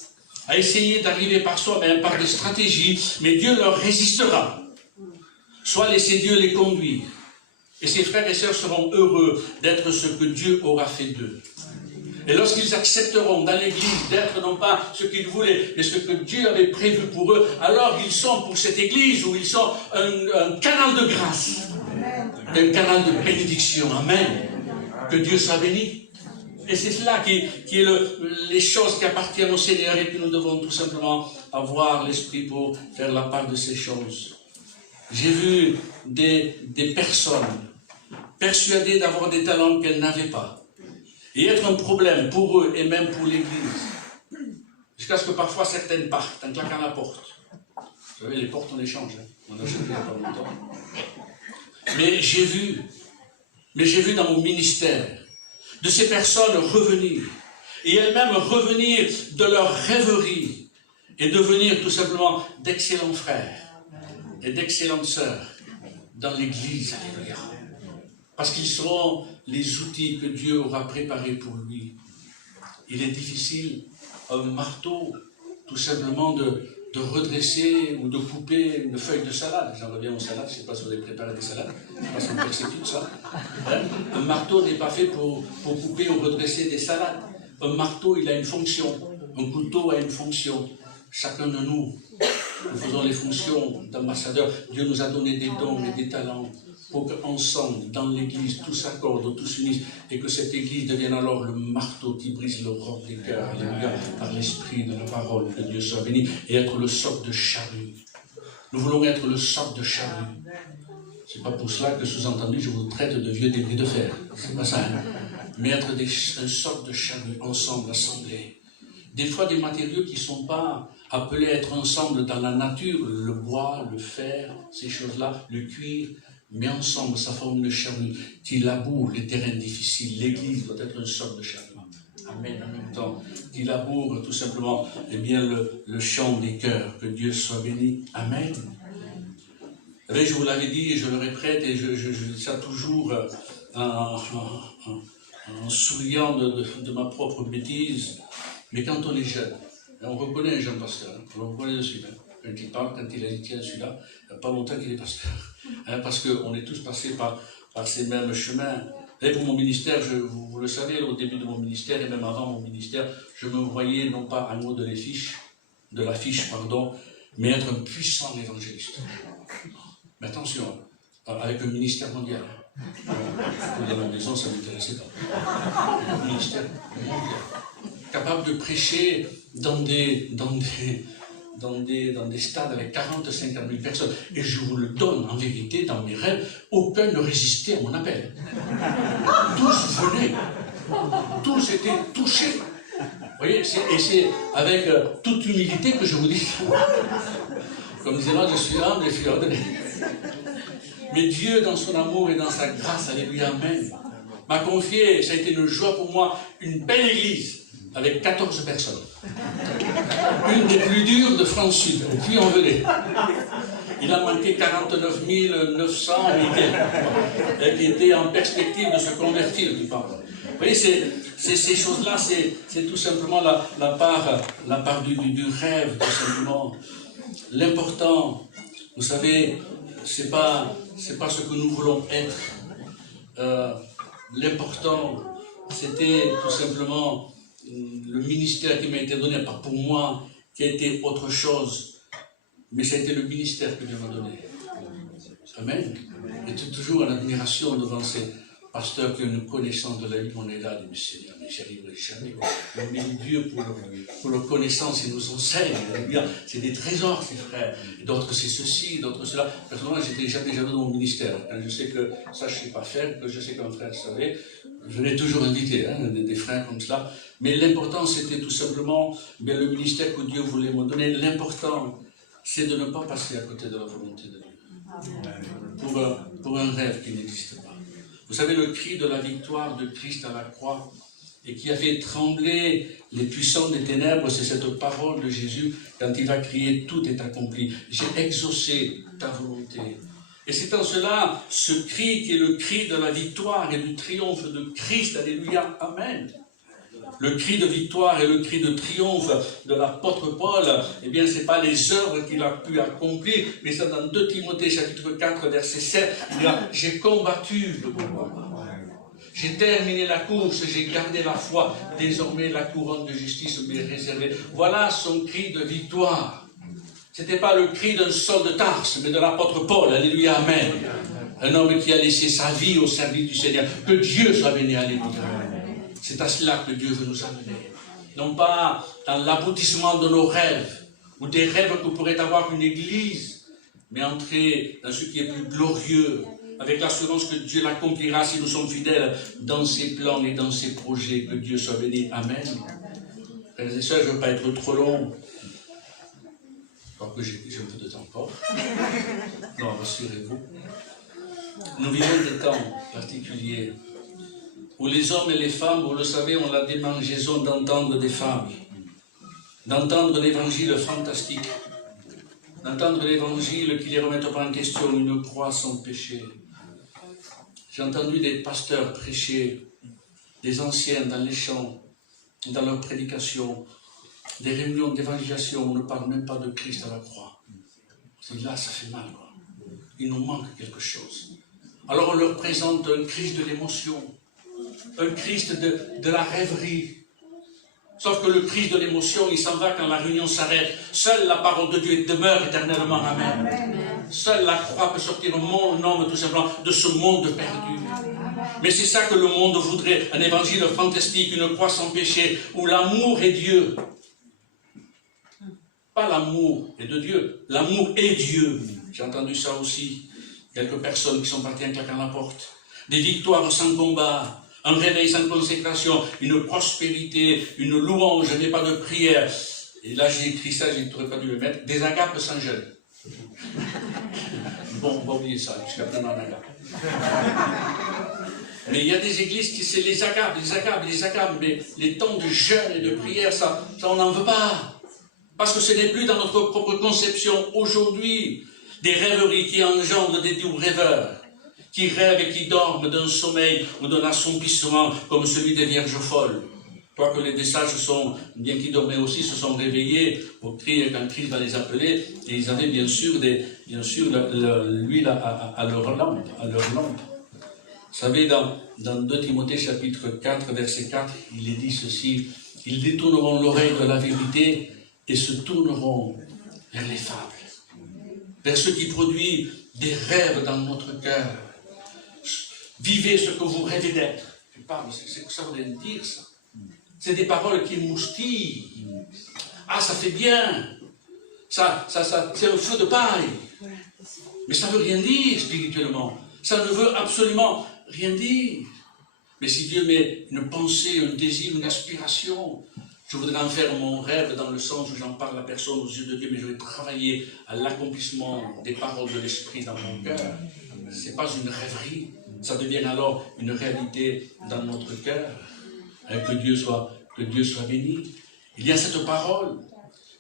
à essayer d'arriver par soi-même, par des stratégies, mais Dieu leur résistera. Soit laisser Dieu les conduire. Et ses frères et sœurs seront heureux d'être ce que Dieu aura fait d'eux. Et lorsqu'ils accepteront dans l'église d'être non pas ce qu'ils voulaient, mais ce que Dieu avait prévu pour eux, alors ils sont pour cette église où ils sont un canal de grâce, un canal de bénédiction. Amen. Que Dieu soit béni. Et c'est cela qui est les choses qui appartiennent au Seigneur et que nous devons tout simplement avoir l'esprit pour faire la part de ces choses. J'ai vu des personnes persuadées d'avoir des talents qu'elles n'avaient pas. Et être un problème pour eux et même pour l'Église. Jusqu'à ce que parfois certaines partent en claquant la porte. Vous savez, les portes on les change. On a changé il n'y a pas longtemps. Mais j'ai vu dans mon ministère de ces personnes revenir. Et elles-mêmes revenir de leur rêverie. Et devenir tout simplement d'excellents frères et d'excellentes sœurs dans l'Église. Alléluia. Parce qu'ils seront les outils que Dieu aura préparés pour lui. Il est difficile, un marteau, tout simplement de redresser ou de couper une feuille de salade. J'en reviens aux salades, je ne sais pas si vous avez préparé des salades, je ne sais pas si vous persécutez ça. Hein? Un marteau n'est pas fait pour couper ou redresser des salades. Un marteau, il a une fonction. Un couteau a une fonction. Chacun de nous faisons les fonctions d'ambassadeurs. Dieu nous a donné des dons et des talents pour qu'ensemble, dans l'Église, tous s'accordent, tous s'unissent, et que cette Église devienne alors le marteau qui brise le roc des cœurs, alléluia, par l'esprit de la parole, que Dieu soit béni, et être le socle de charrue. Nous voulons être le socle de charrue. C'est pas pour cela que, sous-entendu, je vous traite de vieux débris de fer. C'est pas ça. Hein? Mais être un socle de charrue, ensemble, assemblés. Des fois, des matériaux qui ne sont pas appelés à être ensemble dans la nature, le bois, le fer, ces choses-là, le cuir, mais ensemble, ça forme une charrue qui laboure les terrains difficiles. L'Église doit être un socle de charrue. Amen. En même temps, qui laboure tout simplement le champ des cœurs. Que Dieu soit béni. Amen. Je vous l'avais dit et je le répète et je dis ça toujours en souriant de ma propre bêtise. Mais quand on est jeune, on reconnaît un jeune pasteur, on reconnaît dessus. Quand il parle, quand il a dit tiens celui-là, il n'y a pas longtemps qu'il est pasteur. Parce qu'on est tous passés par ces mêmes chemins. Et pour mon ministère, vous le savez, au début de mon ministère et même avant mon ministère, je me voyais non pas en haut de l'affiche, mais être un puissant évangéliste. Mais attention, avec un ministère mondial. Dans ma maison, ça ne m'intéressait pas. Un ministère mondial. Capable de prêcher dans des stades avec 40 50 000 personnes. Et je vous le donne en vérité, dans mes rêves, aucun ne résistait à mon appel. Tous venaient. Tous étaient touchés. Vous voyez, et c'est avec toute humilité que je vous dis. Comme disait l'autre, je suis humble et je suis ordonné. Mais Dieu, dans son amour et dans sa grâce, alléluia, amen, m'a confié, ça a été une joie pour moi, une belle église. Avec 14 personnes. Une des plus dures de France Sud, au Puy-en-Velay. Il a manqué 49 900 qui étaient en perspective de se convertir. Vous voyez, ces choses-là, c'est tout simplement la part du rêve, tout simplement. L'important, vous savez, c'est pas ce que nous voulons être. L'important, c'était tout simplement le ministère qui m'a été donné, pas pour moi, qui a été autre chose, mais ça a été le ministère que Dieu m'a donné. Amen. J'étais toujours en admiration devant ces pasteurs qui ont une connaissance de la Bible. On est là, mais Seigneur, mais j'y arriverai jamais. On bénit Dieu pour leur connaissance, ils nous enseignent. C'est des trésors, ces frères. D'autres, c'est ceci, d'autres, cela. Personnellement, j'étais jamais dans mon ministère. Quand je sais que ça, je ne sais pas faire, que je sais qu'un frère savait, je l'ai toujours invité, des frères comme cela. Mais l'important, c'était tout simplement le ministère que Dieu voulait me donner. L'important, c'est de ne pas passer à côté de la volonté de Dieu. Pour un rêve qui n'existe pas. Vous savez, le cri de la victoire de Christ à la croix, et qui a fait trembler les puissants des ténèbres, c'est cette parole de Jésus, quand il va crier, tout est accompli. J'ai exaucé ta volonté. Et c'est en cela, ce cri qui est le cri de la victoire et du triomphe de Christ, alléluia, amen. Le cri de victoire et le cri de triomphe de l'apôtre Paul, eh bien, ce n'est pas les œuvres qu'il a pu accomplir, mais c'est dans 2 Timothée, chapitre 4, verset 7, il dit, j'ai combattu le bon combat. J'ai terminé la course, j'ai gardé la foi, désormais la couronne de justice m'est réservée. Voilà son cri de victoire. Ce n'était pas le cri d'un Saul de Tarse, mais de l'apôtre Paul, alléluia, amen. Un homme qui a laissé sa vie au service du Seigneur. Que Dieu soit béni, alléluia. C'est à cela que Dieu veut nous amener. Non pas dans l'aboutissement de nos rêves, ou des rêves que pourrait avoir une église, mais entrer dans ce qui est plus glorieux, avec l'assurance que Dieu l'accomplira si nous sommes fidèles dans ses plans et dans ses projets. Que Dieu soit béni. Amen. Frères et sœurs, je ne veux pas être trop long. Alors que j'ai un peu de temps encore. Non, rassurez-vous. Nous vivons des temps particuliers où les hommes et les femmes, vous le savez, ont la démangeaison d'entendre des fables, d'entendre l'évangile fantastique, d'entendre l'évangile qui les remette pas en question, une croix sans péché. J'ai entendu des pasteurs prêcher, des anciens dans les chants, dans leurs prédications, des réunions d'évangélisation où on ne parle même pas de Christ à la croix. C'est là, ça fait mal, quoi. Il nous manque quelque chose. Alors on leur présente un Christ de l'émotion, un Christ de la rêverie. Sauf que le Christ de l'émotion, il s'en va quand la réunion s'arrête. Seule la parole de Dieu demeure éternellement. Amen. Seule la croix peut sortir mon homme, tout simplement, de ce monde perdu. Mais c'est ça que le monde voudrait. Un évangile fantastique, une croix sans péché, où l'amour est Dieu. Pas l'amour est de Dieu. L'amour est Dieu. J'ai entendu ça aussi. Quelques personnes qui sont parties en claquant la porte. Des victoires sans combat. Un réveil sans consécration, une prospérité, une louange, mais pas de prière. Et là, j'ai écrit ça, je n'aurais pas dû le mettre. Des agapes sans jeûne. Bon, on va oublier ça, jusqu'à maintenant en agape. Mais il y a des églises qui c'est les agapes, mais les temps de jeûne et de prière, ça on n'en veut pas. Parce que ce n'est plus dans notre propre conception aujourd'hui des rêveries qui engendrent des doux rêveurs, qui rêvent et qui dorment d'un sommeil ou d'un assoupissement comme celui des vierges folles. Quoique les sages sont, bien qu'ils dormaient aussi, se sont réveillés pour crier quand Christ va les appeler, et ils avaient bien sûr l'huile à leur lampe. Vous savez, dans 2 Timothée chapitre 4, verset 4, il est dit ceci, « Ils détourneront l'oreille de la vérité et se tourneront vers les fables, vers ce qui produit des rêves dans notre cœur. Vivez ce que vous rêvez d'être. » Je parle, c'est que ça voudrait dire ça. C'est des paroles qui moustillent. Ah, ça fait bien. Ça, c'est un feu de paille. Mais ça ne veut rien dire spirituellement. Ça ne veut absolument rien dire. Mais si Dieu met une pensée, un désir, une aspiration, je voudrais en faire mon rêve dans le sens où j'en parle à personne aux yeux de Dieu, mais je vais travailler à l'accomplissement des paroles de l'Esprit dans mon cœur. Ce n'est pas une rêverie. Ça devient alors une réalité dans notre cœur. Que Dieu soit béni. Il y a cette parole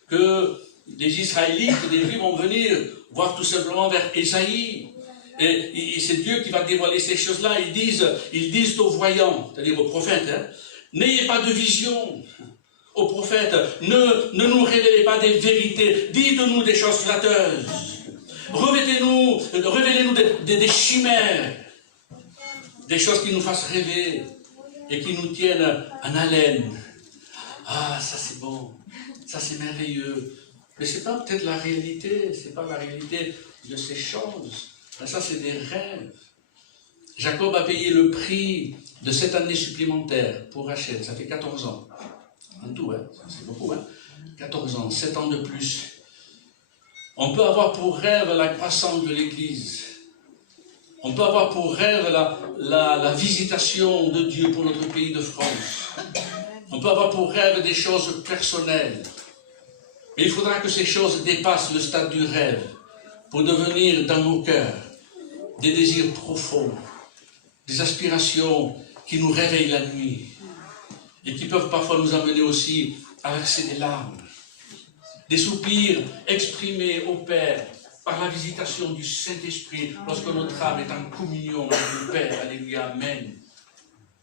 que les Israélites, les Juifs vont venir voir tout simplement vers Ésaïe. Et c'est Dieu qui va dévoiler ces choses-là. Ils disent aux voyants, c'est-à-dire aux prophètes, n'ayez pas de vision. Aux prophètes, ne nous révélez pas des vérités. Dites-nous des choses flatteuses. Révélez-nous des chimères. Des choses qui nous fassent rêver et qui nous tiennent en haleine. ah, ça c'est bon, ça c'est merveilleux. Mais ce n'est pas peut-être la réalité, ce n'est pas la réalité de ces choses. Ça, c'est des rêves. Jacob a payé le prix de 7 années supplémentaires pour Rachel. Ça fait 14 ans. En tout, hein, c'est beaucoup. Hein. 14 ans, 7 ans de plus. On peut avoir pour rêve la croissance de l'Église. On peut avoir pour rêve la visitation de Dieu pour notre pays de France. On peut avoir pour rêve des choses personnelles. Mais il faudra que ces choses dépassent le stade du rêve pour devenir dans nos cœurs des désirs profonds, des aspirations qui nous réveillent la nuit et qui peuvent parfois nous amener aussi à verser des larmes, des soupirs exprimés au Père par la visitation du Saint-Esprit lorsque notre âme est en communion avec le Père. Alléluia, Amen.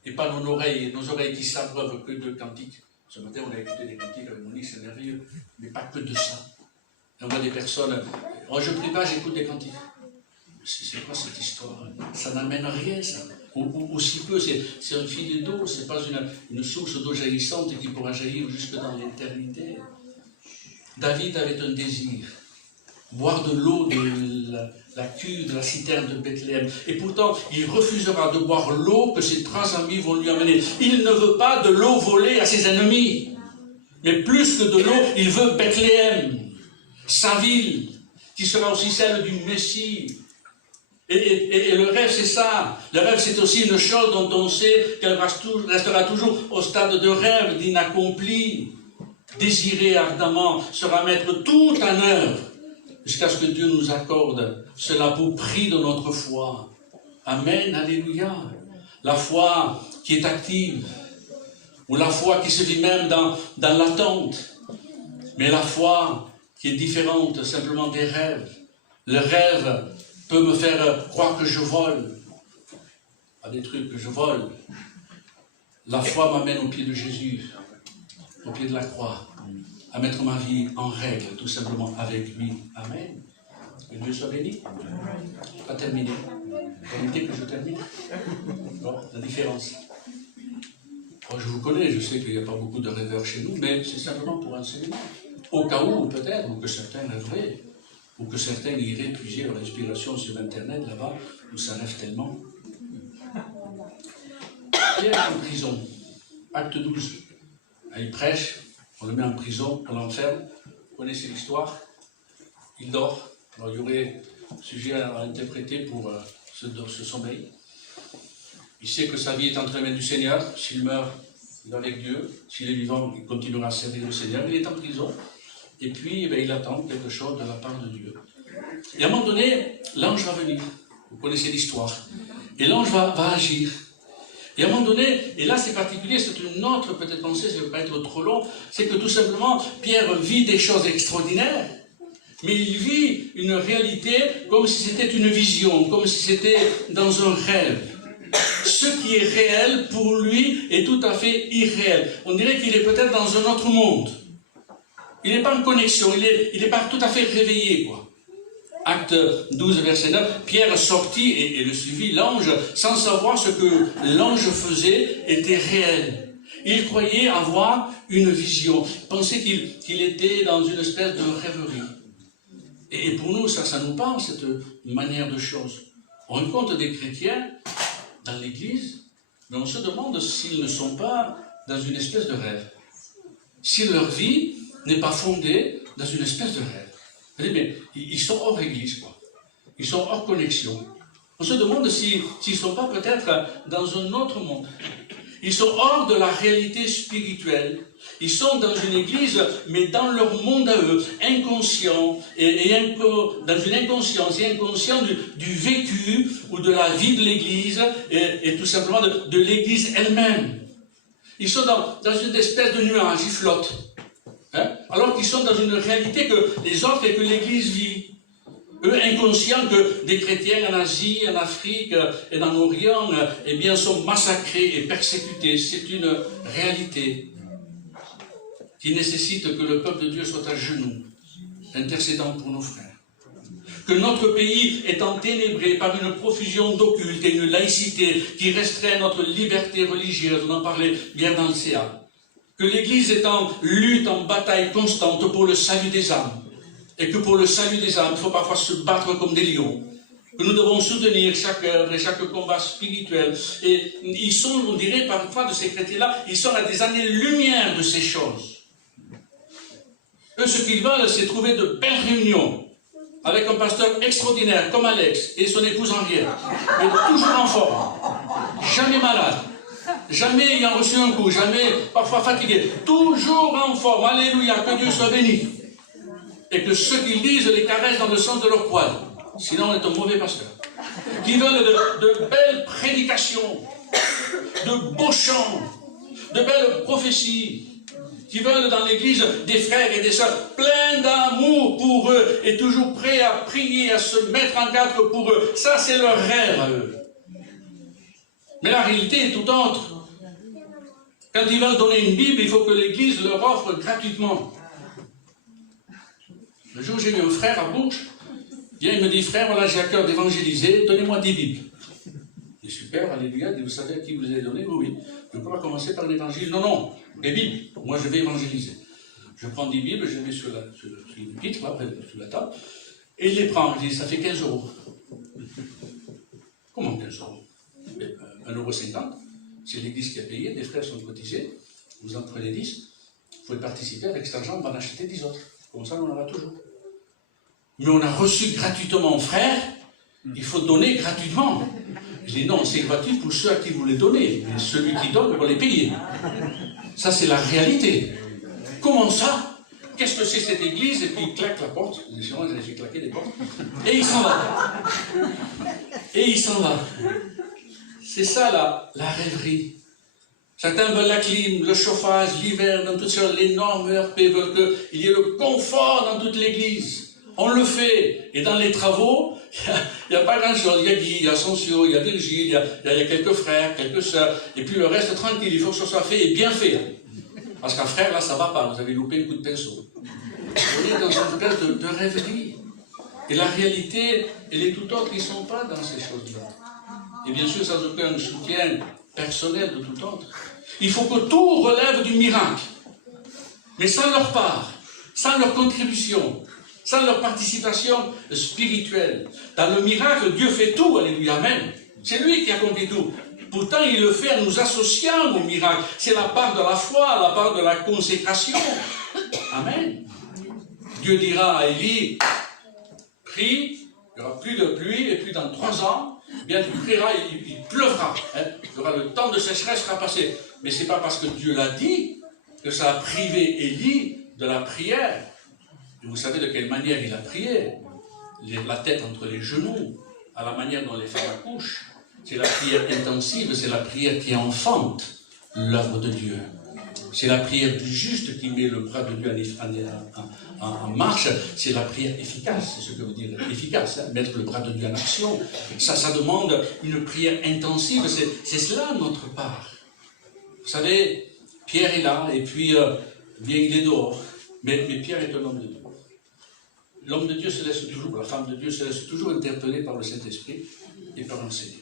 Et pas nos oreilles qui s'abreuvent que de cantiques. Ce matin, on a écouté des cantiques avec Monique, c'est merveilleux, mais pas que de ça. Et on voit des personnes, oh, je ne prie pas, j'écoute des cantiques. C'est quoi cette histoire? Ça n'amène rien, ça. Ou si peu, c'est un filet d'eau, ce n'est pas une source d'eau jaillissante qui pourra jaillir jusque dans l'éternité. David avait un désir, boire de l'eau de la cuve de la citerne de Bethléem. Et pourtant, il refusera de boire l'eau que ses 3 amis vont lui amener. Il ne veut pas de l'eau volée à ses ennemis. Mais plus que de l'eau, il veut Bethléem, sa ville, qui sera aussi celle du Messie. Et le rêve, c'est ça. Le rêve, c'est aussi une chose dont on sait qu'elle restera toujours au stade de rêve, d'inaccompli. Désirer ardemment sera mettre tout en œuvre jusqu'à ce que Dieu nous accorde cela pour prix de notre foi. Amen, alléluia. La foi qui est active, ou la foi qui se vit même dans l'attente, mais la foi qui est différente simplement des rêves. Le rêve peut me faire croire que je vole, pas des trucs que je vole. La foi m'amène au pied de Jésus, au pied de la croix, à mettre ma vie en règle, tout simplement avec lui. Amen. Que Dieu soit béni. Pas terminé. Permettez que je termine. Bon, la différence. Bon, je vous connais, je sais qu'il n'y a pas beaucoup de rêveurs chez nous, mais c'est simplement pour enseigner. Au cas où, peut-être, ou que certains rêveraient, ou que certains iraient puiser leur inspiration sur Internet, là-bas, où ça rêve tellement. Pierre est en prison. Acte 12. Il prêche, on le met en prison, on l'enferme. Vous connaissez l'histoire. Il dort. Alors, il y aurait sujet à interpréter pour ce sommeil. Il sait que sa vie est entre les mains du Seigneur. S'il meurt, il est avec Dieu. S'il est vivant, il continuera à servir le Seigneur. Il est en prison. Et puis, il attend quelque chose de la part de Dieu. Et à un moment donné, l'ange va venir. Vous connaissez l'histoire. Et l'ange va agir. Et à un moment donné, et là c'est particulier, c'est une autre peut-être pensée, ça ne va pas être trop long, c'est que tout simplement, Pierre vit des choses extraordinaires, mais il vit une réalité comme si c'était une vision, comme si c'était dans un rêve. Ce qui est réel, pour lui, est tout à fait irréel. On dirait qu'il est peut-être dans un autre monde. Il n'est pas en connexion, il n'est pas tout à fait réveillé, quoi. Acte 12, verset 9, Pierre sortit et le suivit l'ange, sans savoir ce que l'ange faisait était réel. Il croyait avoir une vision, il pensait qu'il était dans une espèce de rêverie. Et pour nous, ça nous parle, cette manière de choses. On rencontre des chrétiens dans l'église, mais on se demande s'ils ne sont pas dans une espèce de rêve. Si leur vie n'est pas fondée dans une espèce de rêve. Mais ils sont hors église, quoi. Ils sont hors connexion. On se demande s'ils ne sont pas peut-être dans un autre monde. Ils sont hors de la réalité spirituelle. Ils sont dans une église, mais dans leur monde à eux, inconscient, dans une inconscience, et inconscient du vécu ou de la vie de l'église, et tout simplement de l'église elle-même. Ils sont dans une espèce de nuage, ils flottent. Hein? Alors qu'ils sont dans une réalité que les autres et que l'Église vit. Eux, inconscients que des chrétiens en Asie, en Afrique et en Orient, eh bien, sont massacrés et persécutés. C'est une réalité qui nécessite que le peuple de Dieu soit à genoux, intercédant pour nos frères. Que notre pays est enténébré par une profusion d'occulte et une laïcité qui restreint notre liberté religieuse. On en parlait bien dans le CA. que l'Église est en lutte, en bataille constante pour le salut des âmes. Et que pour le salut des âmes, il faut parfois se battre comme des lions. Que nous devons soutenir chaque œuvre et chaque combat spirituel. Et ils sont, on dirait parfois de ces chrétiens-là, ils sont à des années-lumière de ces choses. Eux, ce qu'ils veulent, c'est trouver de belles réunions avec un pasteur extraordinaire comme Alex et son épouse Henriette. Et toujours en forme, jamais malade, jamais ayant reçu un coup, jamais parfois fatigué, toujours en forme. Alléluia, que Dieu soit béni. Et que ceux qu'ils disent les caressent dans le sens de leur poil. Sinon, on est un mauvais pasteur. Qui veulent de belles prédications, de beaux chants, de belles prophéties. Qui veulent dans l'église des frères et des sœurs pleins d'amour pour eux et toujours prêts à prier, à se mettre en quatre pour eux. Ça, c'est leur rêve à eux. Mais la réalité est tout autre. Quand ils veulent donner une Bible, il faut que l'église leur offre gratuitement. Le jour où j'ai eu un frère à Bourges, il me dit, frère, voilà, j'ai à cœur d'évangéliser, donnez-moi 10 Bibles. Je dis, super, alléluia, vous savez à qui vous les avez donné? Oui. Je ne peux pas commencer par l'évangile. Non, non, les Bibles. Moi, je vais évangéliser. Je prends 10 Bibles, je les mets sur le pupitre, là, sur la table, et je les prends. Je dis, ça fait 15 €. Comment 15 €? 1,50 €. C'est l'église qui a payé, des frères sont cotisés, vous en prenez 10, vous pouvez participer, avec cet argent, on va en acheter 10 autres. Comme ça, on en aura toujours. Mais on a reçu gratuitement, frère, il faut donner gratuitement. Je dis non, c'est gratuit pour ceux à qui vous les donnez, mais celui qui donne, on les payer. Ça, c'est la réalité. Comment ça? Qu'est-ce que c'est cette église? Et puis il claque la porte. Moi, j'avais fait claquer des portes. Et il s'en va. Et il s'en va. C'est ça la rêverie. Certains veulent la clim, le chauffage, l'hiver, dans toutes sortes, les normes ERP veulent qu'il y ait le confort dans toute l'église. On le fait. Et dans les travaux, il n'y a pas grand-chose. Il y a Guy, il y a Ascension, il y a Virgile, il y a quelques frères, quelques sœurs. Et puis le reste, tranquille, il faut que ce soit fait et bien fait. Parce qu'un frère, là, ça ne va pas. Vous avez loupé un coup de pinceau. Vous voyez, dans une espèce de rêverie. Et la réalité, elle est tout autre. Ils ne sont pas dans ces choses-là. Et bien sûr, sans aucun soutien personnel de tout autre. Il faut que tout relève du miracle. Mais sans leur part, sans leur contribution, sans leur participation spirituelle. Dans le miracle, Dieu fait tout, alléluia, amen. C'est lui qui accomplit tout. Pourtant, il le fait en nous associant au miracle. C'est la part de la foi, la part de la consécration. Amen. Dieu dira à Élie, prie, il n'y aura plus de pluie, et puis dans 3 ans, bien tu prieras, il pleuvra. Hein. Il y aura le temps de sécheresse sera passé. Mais ce n'est pas parce que Dieu l'a dit que ça a privé Élie de la prière. Et vous savez de quelle manière il a prié? La tête entre les genoux, à la manière dont les femmes accouchent. C'est la prière intensive, c'est la prière qui enfante l'œuvre de Dieu. C'est la prière du juste qui met le bras de Dieu en marche. C'est la prière efficace, c'est ce que veut dire efficace, hein, mettre le bras de Dieu en action. Ça demande une prière intensive, c'est cela notre part. Vous savez, Pierre est là, et puis bien il est dehors. Mais Pierre est un homme de Dieu. L'homme de Dieu se laisse toujours, la femme de Dieu se laisse toujours interpeller par le Saint-Esprit et par l'enseigner.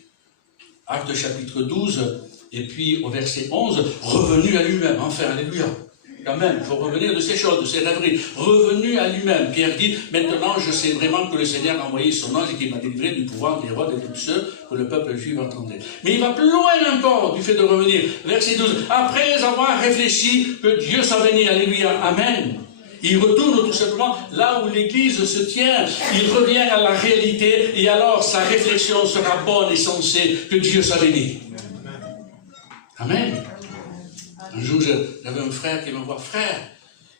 Acte chapitre 12, et puis au verset 11, revenu à lui-même, enfin, alléluia. Quand même, il faut revenir de ces choses, de ces rêveries. Revenu à lui-même. Pierre dit, maintenant je sais vraiment que le Seigneur a envoyé son ange et qu'il m'a délivré du pouvoir d'Hérode et de tous ceux que le peuple juif entendait. Mais il va plus loin encore du fait de revenir. Verset 12, après avoir réfléchi que Dieu soit béni, alléluia, amen. Il retourne tout simplement là où l'Église se tient. Il revient à la réalité et alors sa réflexion sera bonne et sensée. Que Dieu soit béni. Amen. Un jour, j'avais un frère qui m'a dit, frère,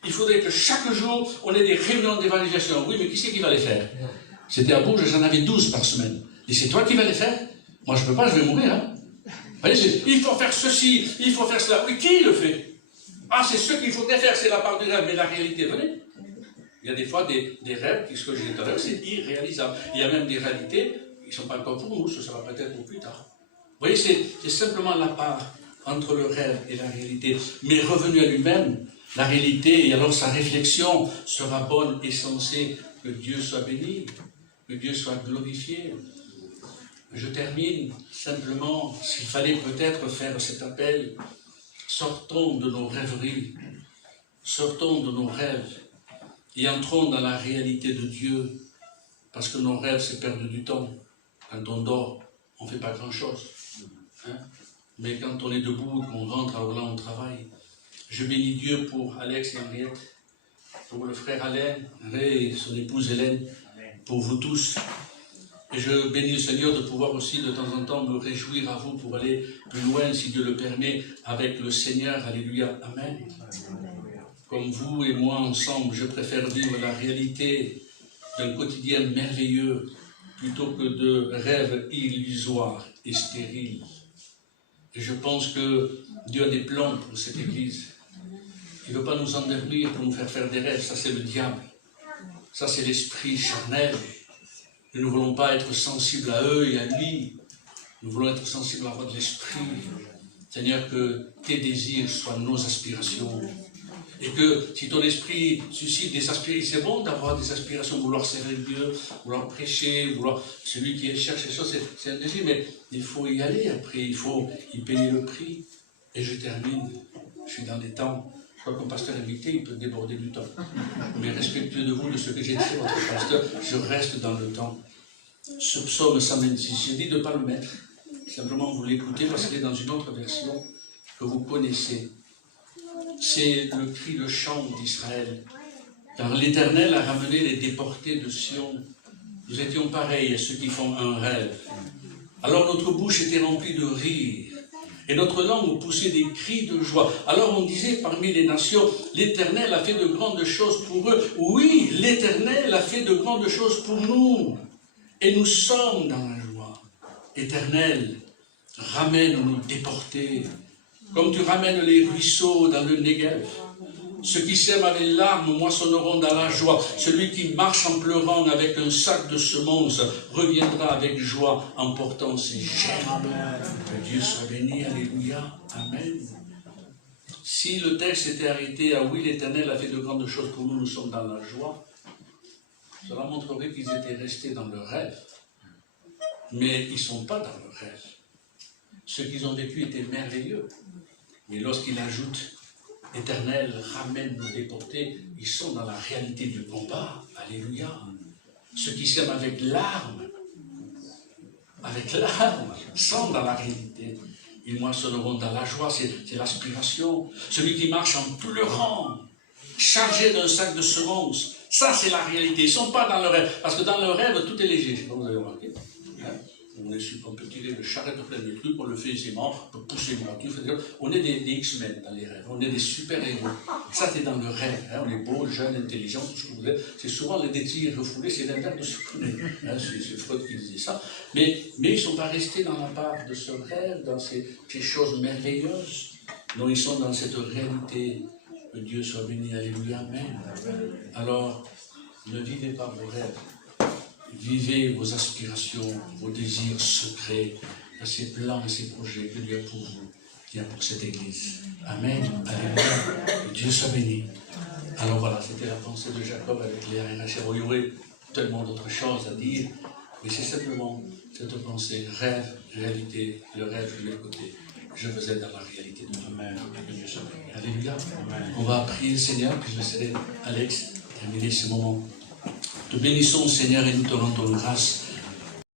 il faudrait que chaque jour, on ait des réunions d'évangélisation. Oui, mais qui c'est qui va les faire? C'était à Bourges, j'en avais 12 par semaine. Et c'est toi qui vas les faire? Moi, je ne peux pas, je vais mourir. Hein. Voyez, il faut faire ceci, il faut faire cela. Oui, qui le fait? Ah, c'est ce qu'il faudrait faire, c'est la part du rêve. Mais la réalité, venez. Il y a des fois des rêves, ce que j'ai dit tout à l'heure, c'est irréalisable. Il y a même des réalités qui ne sont pas encore pour nous, ce sera peut-être pour plus tard. Vous voyez, c'est simplement la part entre le rêve et la réalité. Mais revenu à lui-même, la réalité, et alors sa réflexion sera bonne et sensée. Que Dieu soit béni, que Dieu soit glorifié. Je termine simplement, s'il fallait peut-être faire cet appel, sortons de nos rêveries, sortons de nos rêves et entrons dans la réalité de Dieu, parce que nos rêves, c'est perdre du temps. Quand on dort, on ne fait pas grand-chose. Hein? Mais quand on est debout, qu'on rentre à Orlan au travail, je bénis Dieu pour Alex et Henriette, pour le frère Alain, Ray et son épouse Hélène, pour vous tous. Et je bénis le Seigneur de pouvoir aussi de temps en temps me réjouir à vous pour aller plus loin, si Dieu le permet, avec le Seigneur. Alléluia. Amen. Comme vous et moi ensemble, je préfère vivre la réalité d'un quotidien merveilleux plutôt que de rêves illusoires et stériles. Et je pense que Dieu a des plans pour cette Église. Il ne veut pas nous endormir pour nous faire des rêves. Ça, c'est le diable. Ça, c'est l'esprit charnel. Et nous ne voulons pas être sensibles à eux et à lui. Nous voulons être sensibles à la voix de l'esprit. Seigneur, que tes désirs soient nos aspirations. Et que si ton esprit suscite des aspirations, c'est bon d'avoir des aspirations, vouloir servir Dieu, vouloir prêcher, vouloir celui qui cherche les choses, c'est un désir, mais il faut y aller après, il faut y payer le prix. Et je termine, je suis dans les temps. Je crois qu'un pasteur invité, il peut déborder du temps. Mais respectueux de vous, de ce que j'ai dit, votre pasteur, je reste dans le temps. Ce psaume 126, j'ai dit de ne pas le mettre. Simplement, vous l'écoutez parce qu'il est dans une autre version que vous connaissez. C'est le cri de chant d'Israël. Car l'Éternel a ramené les déportés de Sion. Nous étions pareils à ceux qui font un rêve. Alors notre bouche était remplie de rire. Et notre langue poussait des cris de joie. Alors on disait parmi les nations, l'Éternel a fait de grandes choses pour eux. Oui, l'Éternel a fait de grandes choses pour nous. Et nous sommes dans la joie. Éternel, ramène nos déportés, comme tu ramènes les ruisseaux dans le Negev. Ceux qui sèment avec larmes moissonneront dans la joie. Celui qui marche en pleurant avec un sac de semences reviendra avec joie en portant ses germes. Que Dieu soit béni, alléluia, amen. Si le texte était arrêté à oui, l'Éternel a fait de grandes choses pour nous, nous sommes dans la joie, cela montrerait qu'ils étaient restés dans le rêve. Mais ils ne sont pas dans le rêve. Ce qu'ils ont vécu était merveilleux. Mais lorsqu'il ajoute Éternel, ramène nos déportés, ils sont dans la réalité du combat. Alléluia. Ceux qui s'aiment avec larmes, sont dans la réalité. Ils moissonneront dans la joie, c'est l'aspiration. Celui qui marche en pleurant, chargé d'un sac de semences, ça c'est la réalité. Ils ne sont pas dans le rêve, parce que dans le rêve, tout est léger. Je ne sais pas si vous avez remarqué. On peut tirer le charrette plein de trucs, on le fait aisément, on peut pousser une voiture. On est des X-Men dans les rêves, on est des super-héros. Ça, c'est dans le rêve. Hein, on est beau, jeune, intelligent, tout ce que vous voulez. C'est souvent les désirs refoulés, c'est l'inverse de ce qu'on est. Hein, c'est Freud qui disait ça. Mais ils ne sont pas restés dans la part de ce rêve, dans ces choses merveilleuses. Non, ils sont dans cette réalité. Que Dieu soit béni, alléluia, amen. Alors, ne vivez pas vos rêves. Vivez vos aspirations, vos désirs secrets, ces plans et ces projets que Dieu a pour vous, qui a pour cette Église. Amen. Alléluia. Que Dieu soit béni. Alors voilà, c'était la pensée de Jacob avec Léa et Rachel. Il y aurait tellement d'autres choses à dire, mais c'est simplement cette pensée, rêve, réalité, le rêve de l'autre côté. Je veux être dans la réalité de Amen. Que Dieu soit béni. Alléluia. Amen. On va prier le Seigneur, puis je laisserai Alex terminer ce moment. Te bénissons, Seigneur, et nous te rendons grâce